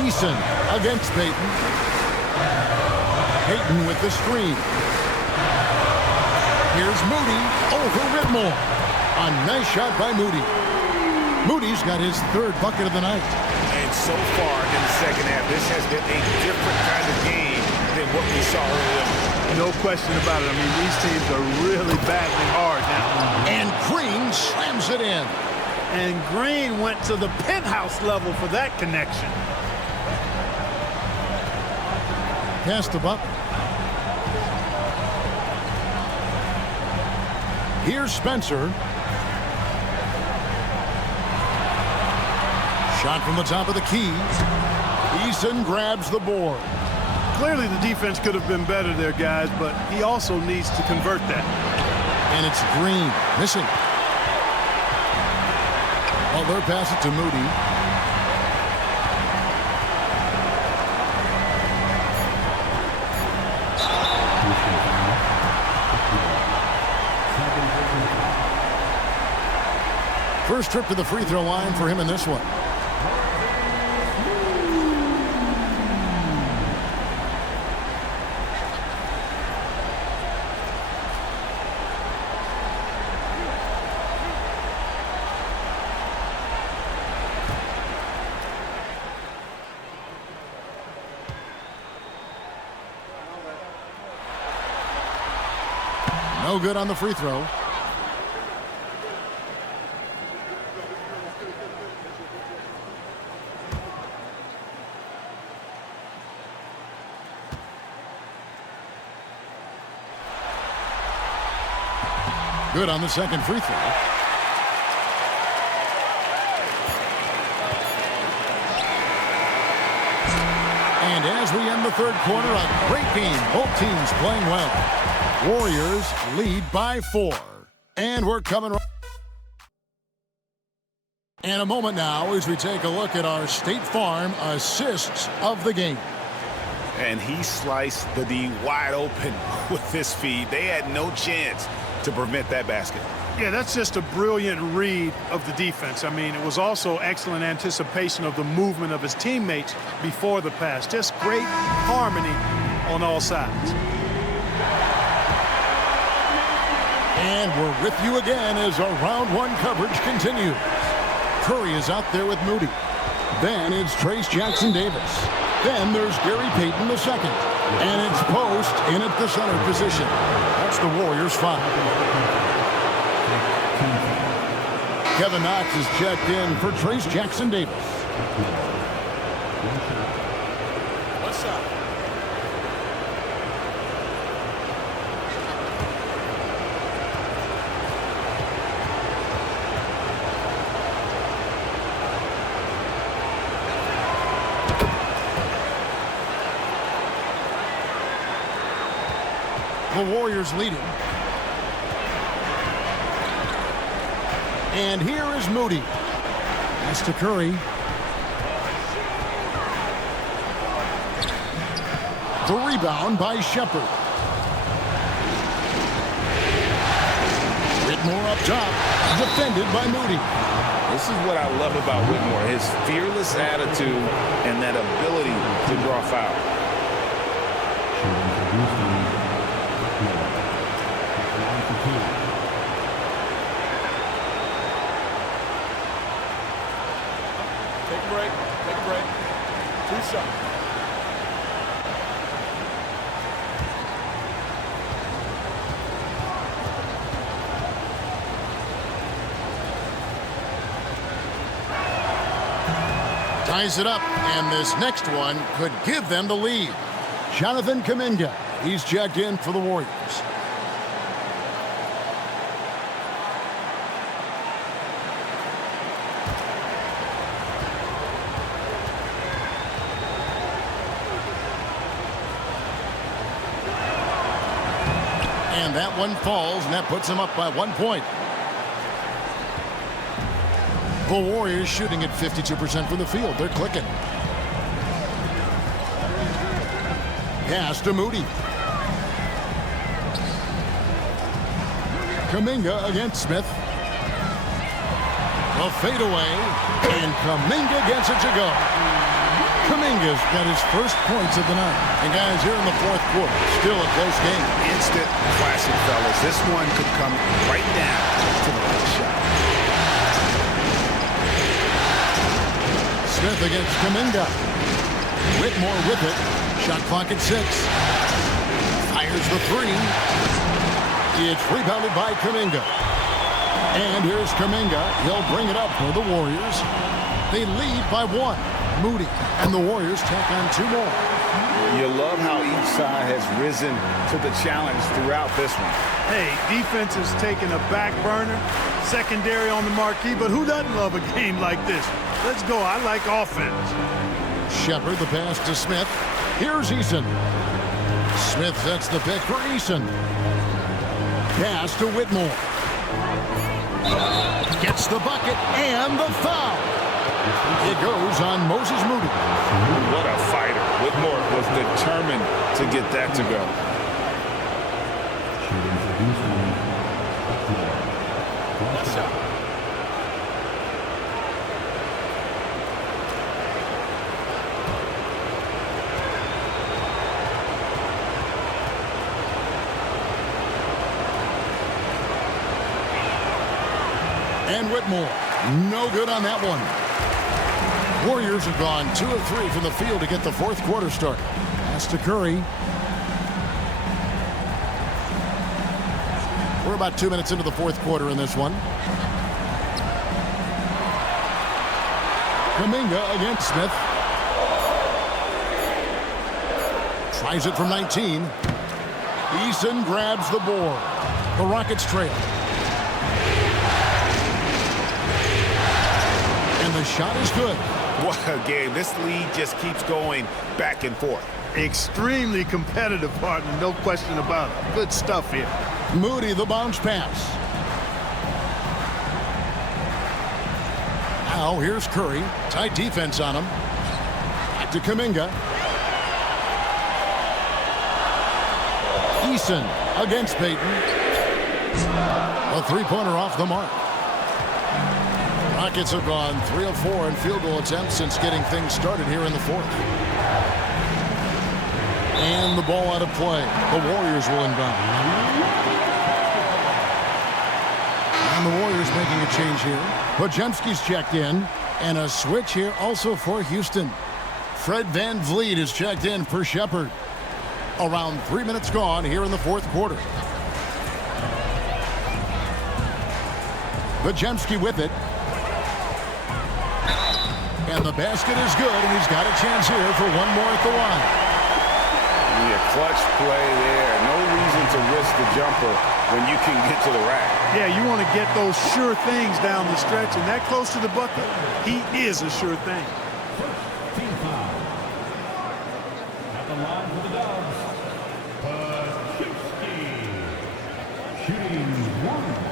Eason against Payton. Payton with the screen. Here's Moody over Whitmore. A nice shot by Moody. Moody's got his 3rd bucket of the night. And so far in the second half, this has been a different kind of game than what we saw earlier. No question about it. I mean, these teams are really battling hard now. And Green slams it in. And Green went to the penthouse level for that connection. Pass to Butler. Here's Spencer. Shot from the top of the key. Eason grabs the board. Clearly the defense could have been better there, guys, but he also needs to convert that. And it's Green, missing. Butler passes it to Moody. First trip to the free throw line for him in this one. No good on the free throw. Good on the second free throw. And as we end the third quarter, a great game. Both teams playing well. Warriors lead by 4. And we're coming. In a moment now as we take a look at our State Farm assists of the game. And he sliced the D wide open with this feed. They had no chance to prevent that basket. Yeah, that's just a brilliant read of the defense. I mean, it was also excellent anticipation of the movement of his teammates before the pass. Just great harmony on all sides. And we're with you again as our round 1 coverage continues. Curry is out there with Moody. Then it's Trace Jackson-Davis. Then there's Gary Payton II. And it's Post in at the center position. That's the Warriors 5. Kevin Knox is checked in for Trace Jackson-Davis. One side. The Warriors leading. And here is Moody. Pass to Curry. The rebound by Shepard. Whitmore up top. Defended by Moody. This is what I love about Whitmore. His fearless attitude and that ability to draw foul. Take a break. Take a break. 2 shots. Ties it up, and this next one could give them the lead. Jonathan Kuminga. He's checked in for the Warriors. And that one falls, and that puts him up by 1 point. The Warriors shooting at 52% from the field. They're clicking. Pass to Moody. Kuminga against Smith. A fadeaway, and Kuminga gets it to go. Kuminga's got his first points of the night. And guys, here in the fourth quarter, still a close game. Instant classic, fellas. This one could come right down to the last shot. Smith against Kuminga. Whitmore with it. Shot clock at 6. Fires the 3. It's rebounded by Kuminga. And here's Kuminga. He'll bring it up for the Warriors. They lead by 1. Moody and the Warriors tack on 2 more. You love how each side has risen to the challenge throughout this one. Hey, defense is taking a back burner, secondary on the marquee, but who doesn't love a game like this? Let's go. I like offense. Shepard, the pass to Smith. Here's Eason. Smith sets the pick for Eason. Pass to Whitmore. Gets the bucket and the foul. It goes on Moses Moody. What a fighter. Whitmore was determined to get that to go. And Whitmore, no good on that one. Warriors have gone 2 of 3 from the field to get the fourth quarter started. Pass to Curry. We're about 2 minutes into the fourth quarter in this one. Kuminga against Smith. Tries it from 19. Eason grabs the board. The Rockets trail. And the shot is good. What a game. This lead just keeps going back and forth. Extremely competitive, partner. No question about it. Good stuff here. Moody, the bounce pass. Now here's Curry. Tight defense on him. Back to Kuminga. Eason against Payton. A three-pointer off the mark. Rockets have gone 3 of 4 in field goal attempts since getting things started here in the fourth. And the ball out of play. The Warriors will inbound. And the Warriors making a change here. Podziemski's checked in. And a switch here also for Houston. Fred VanVleet is checked in for Shepard. Around 3 minutes gone here in the fourth quarter. Podziemski with it. And the basket is good, and he's got a chance here for one more at the line. Yeah, clutch play there. No reason to risk the jumper when you can get to the rack. Yeah, you want to get those sure things down the stretch, and that close to the bucket, he is a sure thing. Team foul. At the line for the Dubs, Podziemski. Shooting 1.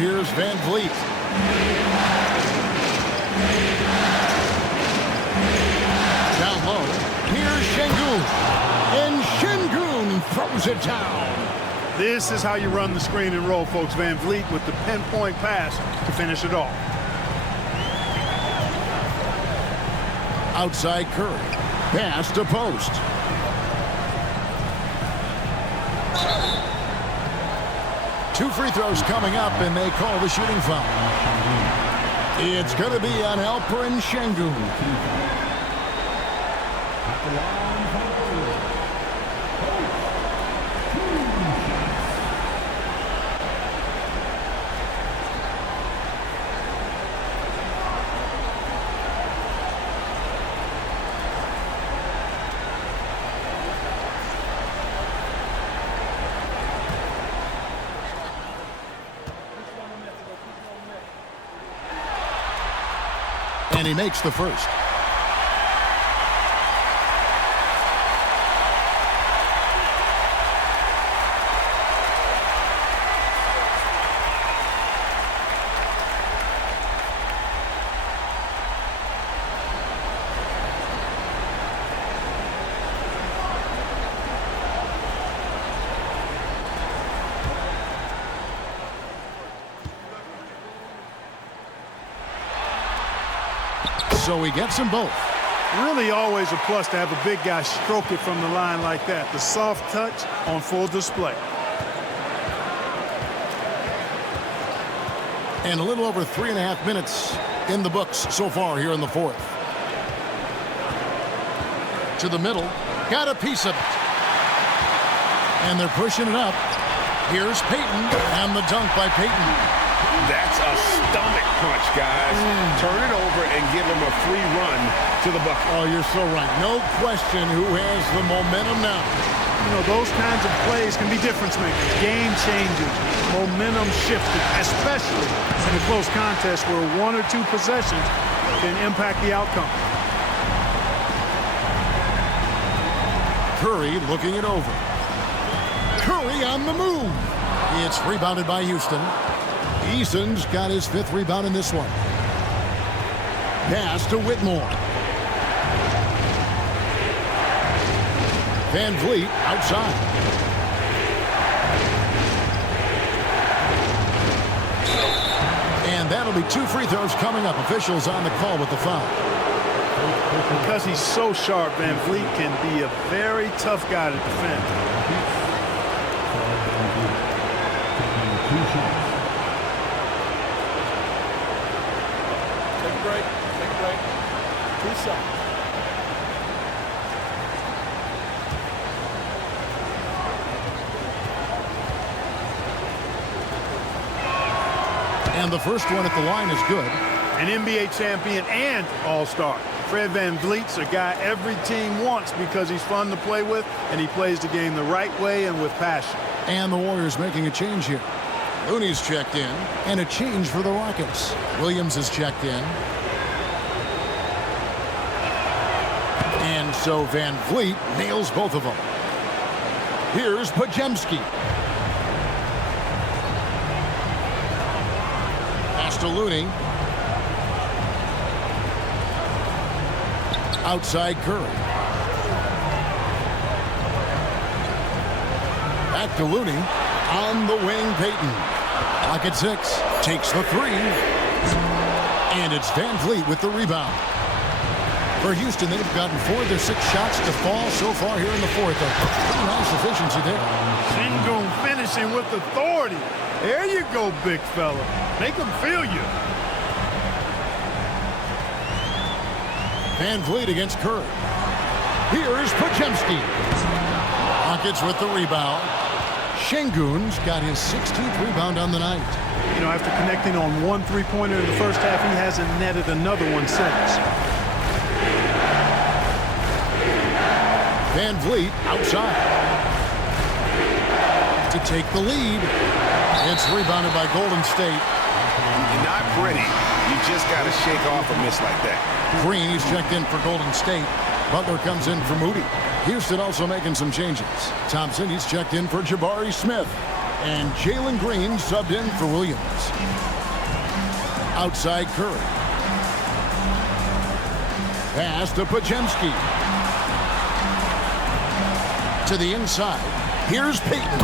Here's VanVleet. Down low. Here's Şengün. And Şengün throws it down. This is how you run the screen and roll, folks. VanVleet with the pinpoint pass to finish it off. Outside Curry. Pass to post. Two free throws coming up, and they call the shooting foul. It's going to be on Alperen Şengün. And he makes the first. So he gets them both. Really always a plus to have a big guy stroke it from the line like that. The soft touch on full display. And a little over 3.5 minutes in the books so far here in the fourth. To the middle. Got a piece of it. And they're pushing it up. Here's Payton. And the dunk by Payton. That's a stomach punch, guys. Turn it over and give him a free run to the bucket. Oh, you're so right. No question who has the momentum now. You know, those kinds of plays can be difference makers, game changers, momentum shifting, especially in a close contest where 1 or 2 possessions can impact the outcome. Curry looking it over. Curry on the move. It's rebounded by Houston. Eason's got his 5th rebound in this one. Pass to Whitmore. Van Vliet outside. And that'll be 2 free throws coming up. Officials on the call with the foul. Because he's so sharp, Van Vliet can be a very tough guy to defend. Take a break. Take a break. 2 shots. And the first one at the line is good. An NBA champion and all-star. Fred Van Vliet's a guy every team wants because he's fun to play with and he plays the game the right way and with passion. And the Warriors making a change here. Looney's checked in, and a change for the Rockets. Williams is checked in. And so Van Vliet nails both of them. Here's Podziemski. Pass to Looney. Outside Curry. Back to Looney. On the wing, Payton. Clock at 6. Takes the 3. And it's Van Vliet with the rebound. For Houston, they've gotten 4 of their 6 shots to fall so far here in the 4th. Pretty nice efficiency there. Sengun finishing with authority. There you go, big fella. Make them feel you. Van Vliet against Curry. Here's Podziemski. Rockets with the rebound. Sengun's got his 16th rebound on the night. You know, after connecting on 1 3-pointer in the first half, he hasn't netted another one since. Van Vliet outside. To take the lead. It's rebounded by Golden State. Not pretty. You just got to shake off a miss like that. Green, he's checked in for Golden State. Butler comes in for Moody. Houston also making some changes. Thompson, he's checked in for Jabari Smith. And Jalen Green subbed in for Williams. Outside Curry. Pass to Podziemski. To the inside. Here's Payton.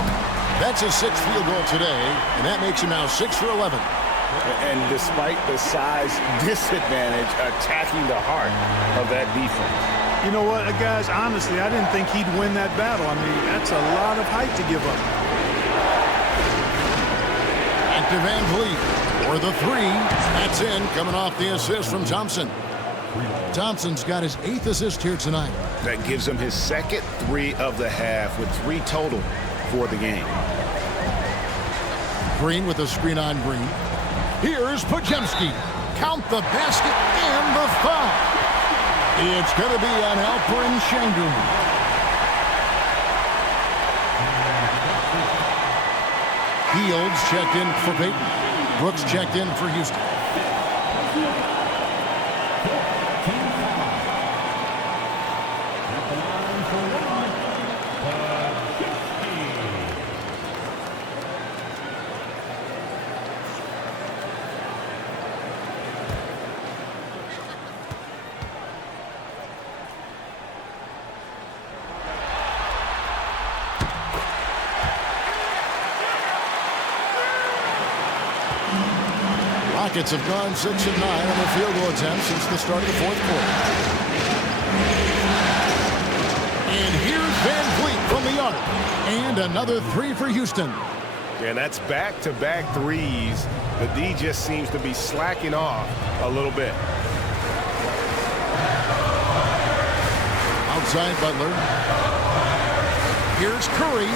That's his 6th field goal today, and that makes him now 6 for 11. And despite the size disadvantage, attacking the heart of that defense. You know what, guys, honestly, I didn't think he'd win that battle. I mean, that's a lot of height to give up. Back to Van Vliet for the 3. That's in, coming off the assist from Thompson. Thompson's got his 8th assist here tonight. That gives him his 2nd 3 of the half with 3 total for the game. Green with a screen on Green. Here's Podziemski. Count the basket and the foul. It's going to be on Alperen Sengun. Fields checked in for Payton. Brooks checked in for Houston. Rockets have gone 6 of 9 on their field goal attempts since the start of the 4th quarter. And here's Van Vliet from the arc. And another 3 for Houston. And that's back-to-back threes. The D just seems to be slacking off a little bit. Outside Butler. Here's Curry.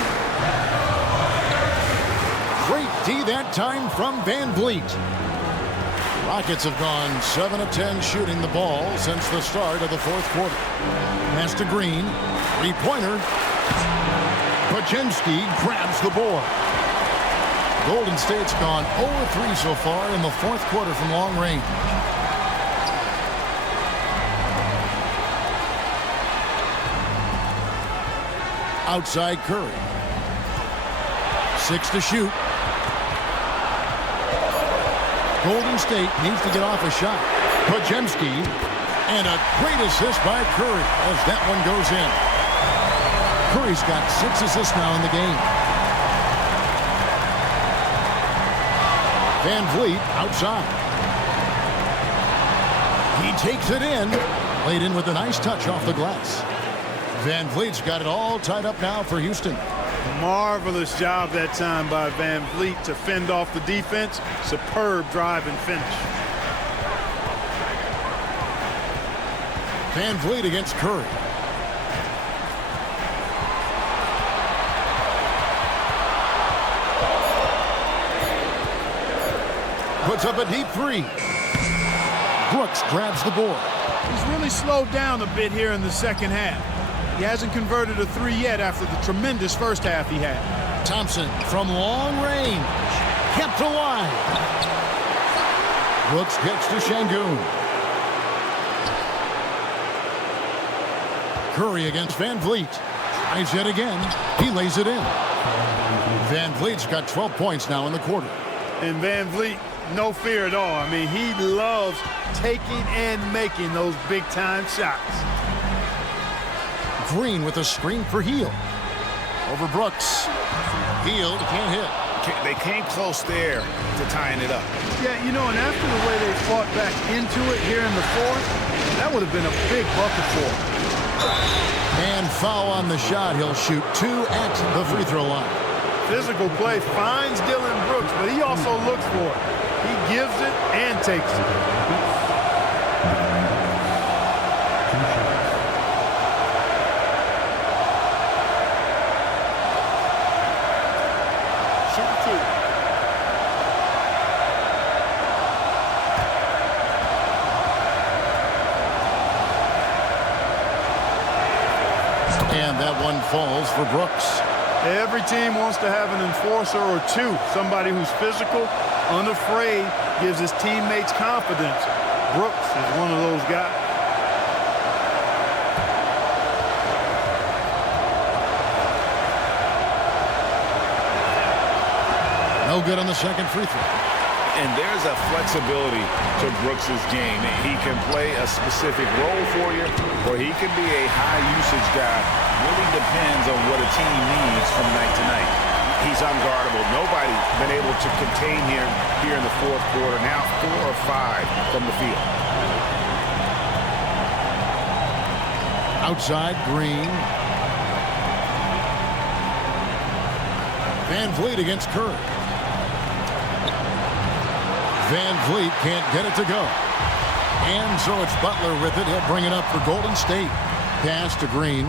Great D that time from Van Vliet. Rockets have gone 7 of 10 shooting the ball since the start of the fourth quarter. Pass to Green. Three-pointer. Podziemski grabs the board. Golden State's gone 0-3 so far in the fourth quarter from long range. Outside Curry. 6 to shoot. Golden State needs to get off a shot. Podziemski, and a great assist by Curry as that one goes in. Curry's got 6 assists now in the game. Van Vliet outside. He takes it in. Laid in with a nice touch off the glass. Van Vliet's got it all tied up now for Houston. Marvelous job that time by Van Vliet to fend off the defense. Superb drive and finish. Van Vliet against Curry. Puts up a deep three. Brooks grabs the board. He's really slowed down a bit here in the second half. He hasn't converted a three yet after the tremendous first half he had. Thompson from long range. Kept alive. Brooks gets to Şengün. Curry against Van Vliet. Tries it again. He lays it in. Van Vliet's got 12 points now in the quarter. And Van Vliet, no fear at all. I mean, he loves taking and making those big-time shots. Green with a screen for Hield. Over Brooks. Hield can't hit. They came close there to tying it up. Yeah, you know, and after the way they fought back into it here in the fourth, that would have been a big bucket for him. And foul on the shot. He'll shoot 2 at the free throw line. Physical play finds Dylan Brooks, but he also looks for it. He gives it and takes it. And that one falls for Brooks. Every team wants to have an enforcer or two, somebody who's physical, unafraid, gives his teammates confidence. Brooks is one of those guys. No good on the second free throw. And there's a flexibility to Brooks's game. He can play a specific role for you, or he can be a high-usage guy. Really depends on what a team needs from night to night. He's unguardable. Nobody been able to contain him here in the fourth quarter. Now 4 of 5 from the field. Outside, Green. Van Vliet against Curry. Van Vliet can't get it to go. And so it's Butler with it. He'll bring it up for Golden State. Pass to Green.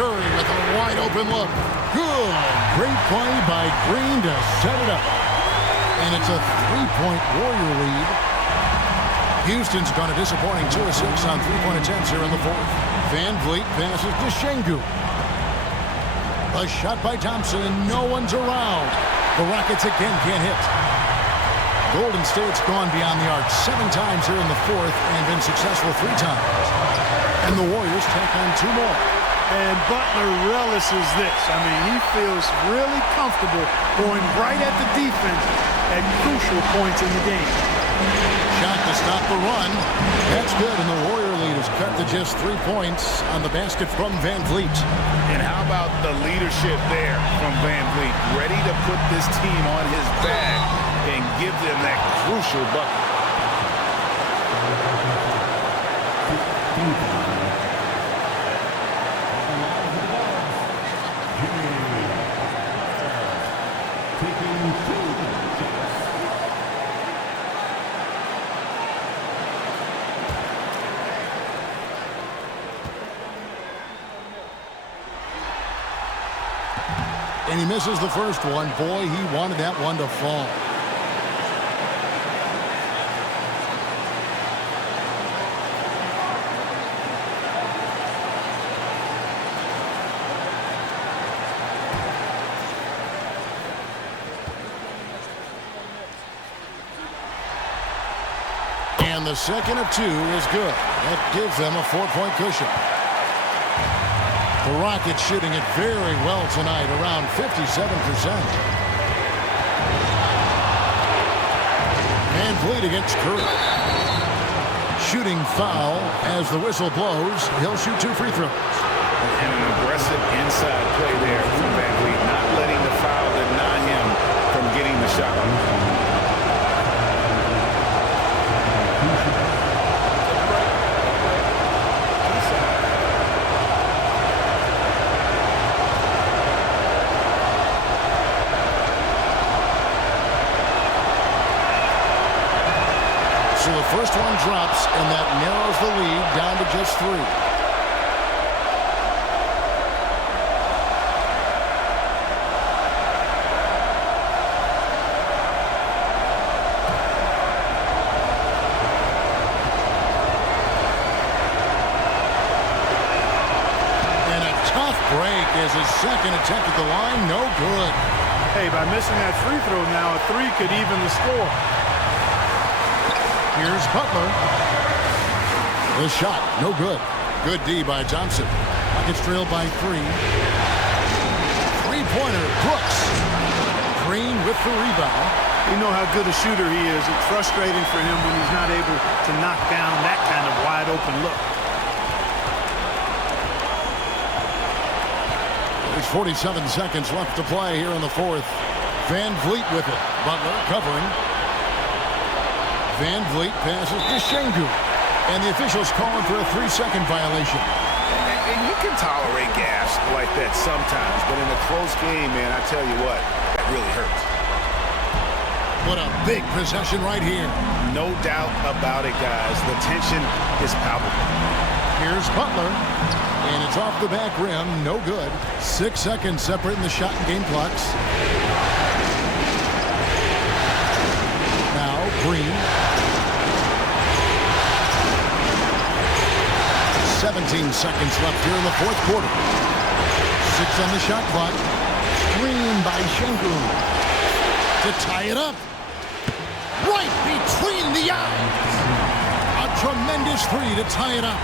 Curry with a wide open look. Good. Great play by Green to set it up. And it's a 3-point Warrior lead. Houston's gone a disappointing 2 of 6 on 3-point attempts here in the fourth. Van Vliet passes to Şengün. A shot by Thompson and no one's around. The Rockets again can't hit. Golden State's gone beyond the arc 7 times here in the fourth and been successful 3 times. And the Warriors take on 2 more. And Butler relishes this. I mean, he feels really comfortable going right at the defense at crucial points in the game. Shot to stop the run. That's good, and the Warrior lead is cut to just 3 points on the basket from Van Vliet. And how about the leadership there from Van Vliet? Ready to put this team on his back and give them that crucial bucket. And he misses the first one. Boy, he wanted that one to fall. And the second of 2 is good. That gives them a 4-point cushion. The Rockets shooting it very well tonight, around 57%. Van Vliet against Curry. Shooting foul as the whistle blows. He'll shoot 2 free throws. And an aggressive inside play there from Van Vliet, not letting the foul deny him from getting the shot. So the first one drops, and that narrows the lead down to just 3. And a tough break as his second attempt at the line, no good. Hey, by missing that free throw now, a 3 could even the score. Here's Butler. The shot, no good. Good D by Thompson. Rockets trail by 3. Three-pointer, Brooks. Green with the rebound. You know how good a shooter he is. It's frustrating for him when he's not able to knock down that kind of wide-open look. There's 47 seconds left to play here in the 4th. Van Vliet with it. Butler covering. Van Vliet passes to Şengün. And the officials calling for a 3-second violation. And you can tolerate gas like that sometimes, but in a close game, man, I tell you what, that really hurts. What a big possession right here. No doubt about it, guys. The tension is palpable. Here's Butler. And it's off the back rim. No good. 6 seconds separating the shot and game clocks. Now Green. 17 seconds left here in the 4th quarter. 6 on the shot clock. Screen by Şengün to tie it up. Right between the eyes. A tremendous 3 to tie it up.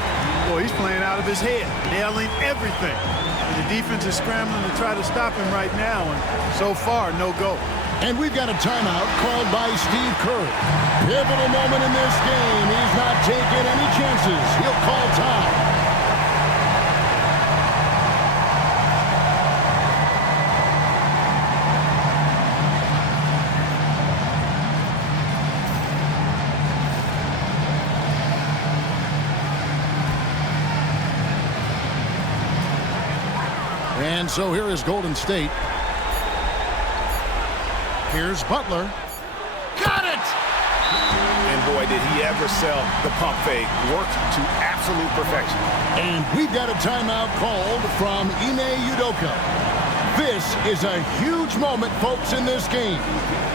Boy, he's playing out of his head, nailing everything. And the defense is scrambling to try to stop him right now, and so far, no go. And we've got a timeout called by Steve Kerr. Pivotal moment in this game. He's not taking any chances. He'll call time. And so here is Golden State. Here's Butler. Got it! And boy, did he ever sell the pump fake. Worked to absolute perfection. And we've got a timeout called from Ime Udoka. This is a huge moment, folks, in this game.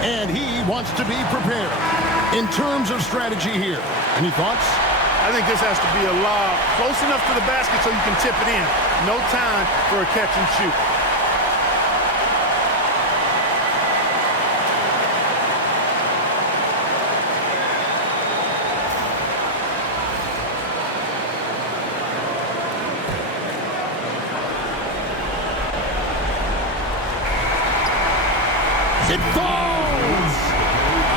And he wants to be prepared. In terms of strategy here, any thoughts? I think this has to be a lob close enough to the basket so you can tip it in. No time for a catch and shoot. It falls!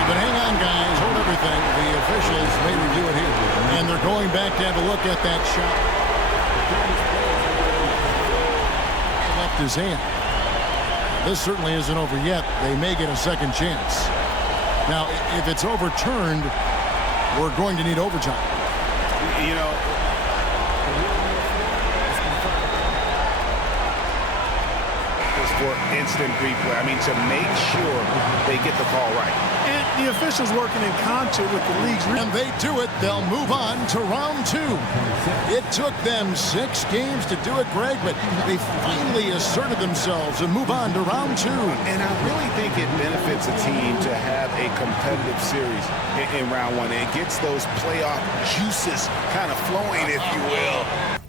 But hang on, guys. Hold everything. The officials may review it here. And they're going back to have a look at that shot. Left his hand. This certainly isn't over yet. They may get a second chance. Now, if it's overturned, we're going to need overtime. You know, this for instant replay. I mean, to make sure they get the call right. And the officials working in concert with the league's. And they do it. They'll move on to round 2. It took them 6 games to do it, Greg, but they finally asserted themselves and move on to round 2. And I really think it benefits a team to have a competitive series in round 1. It gets those playoff juices kind of flowing, if you will.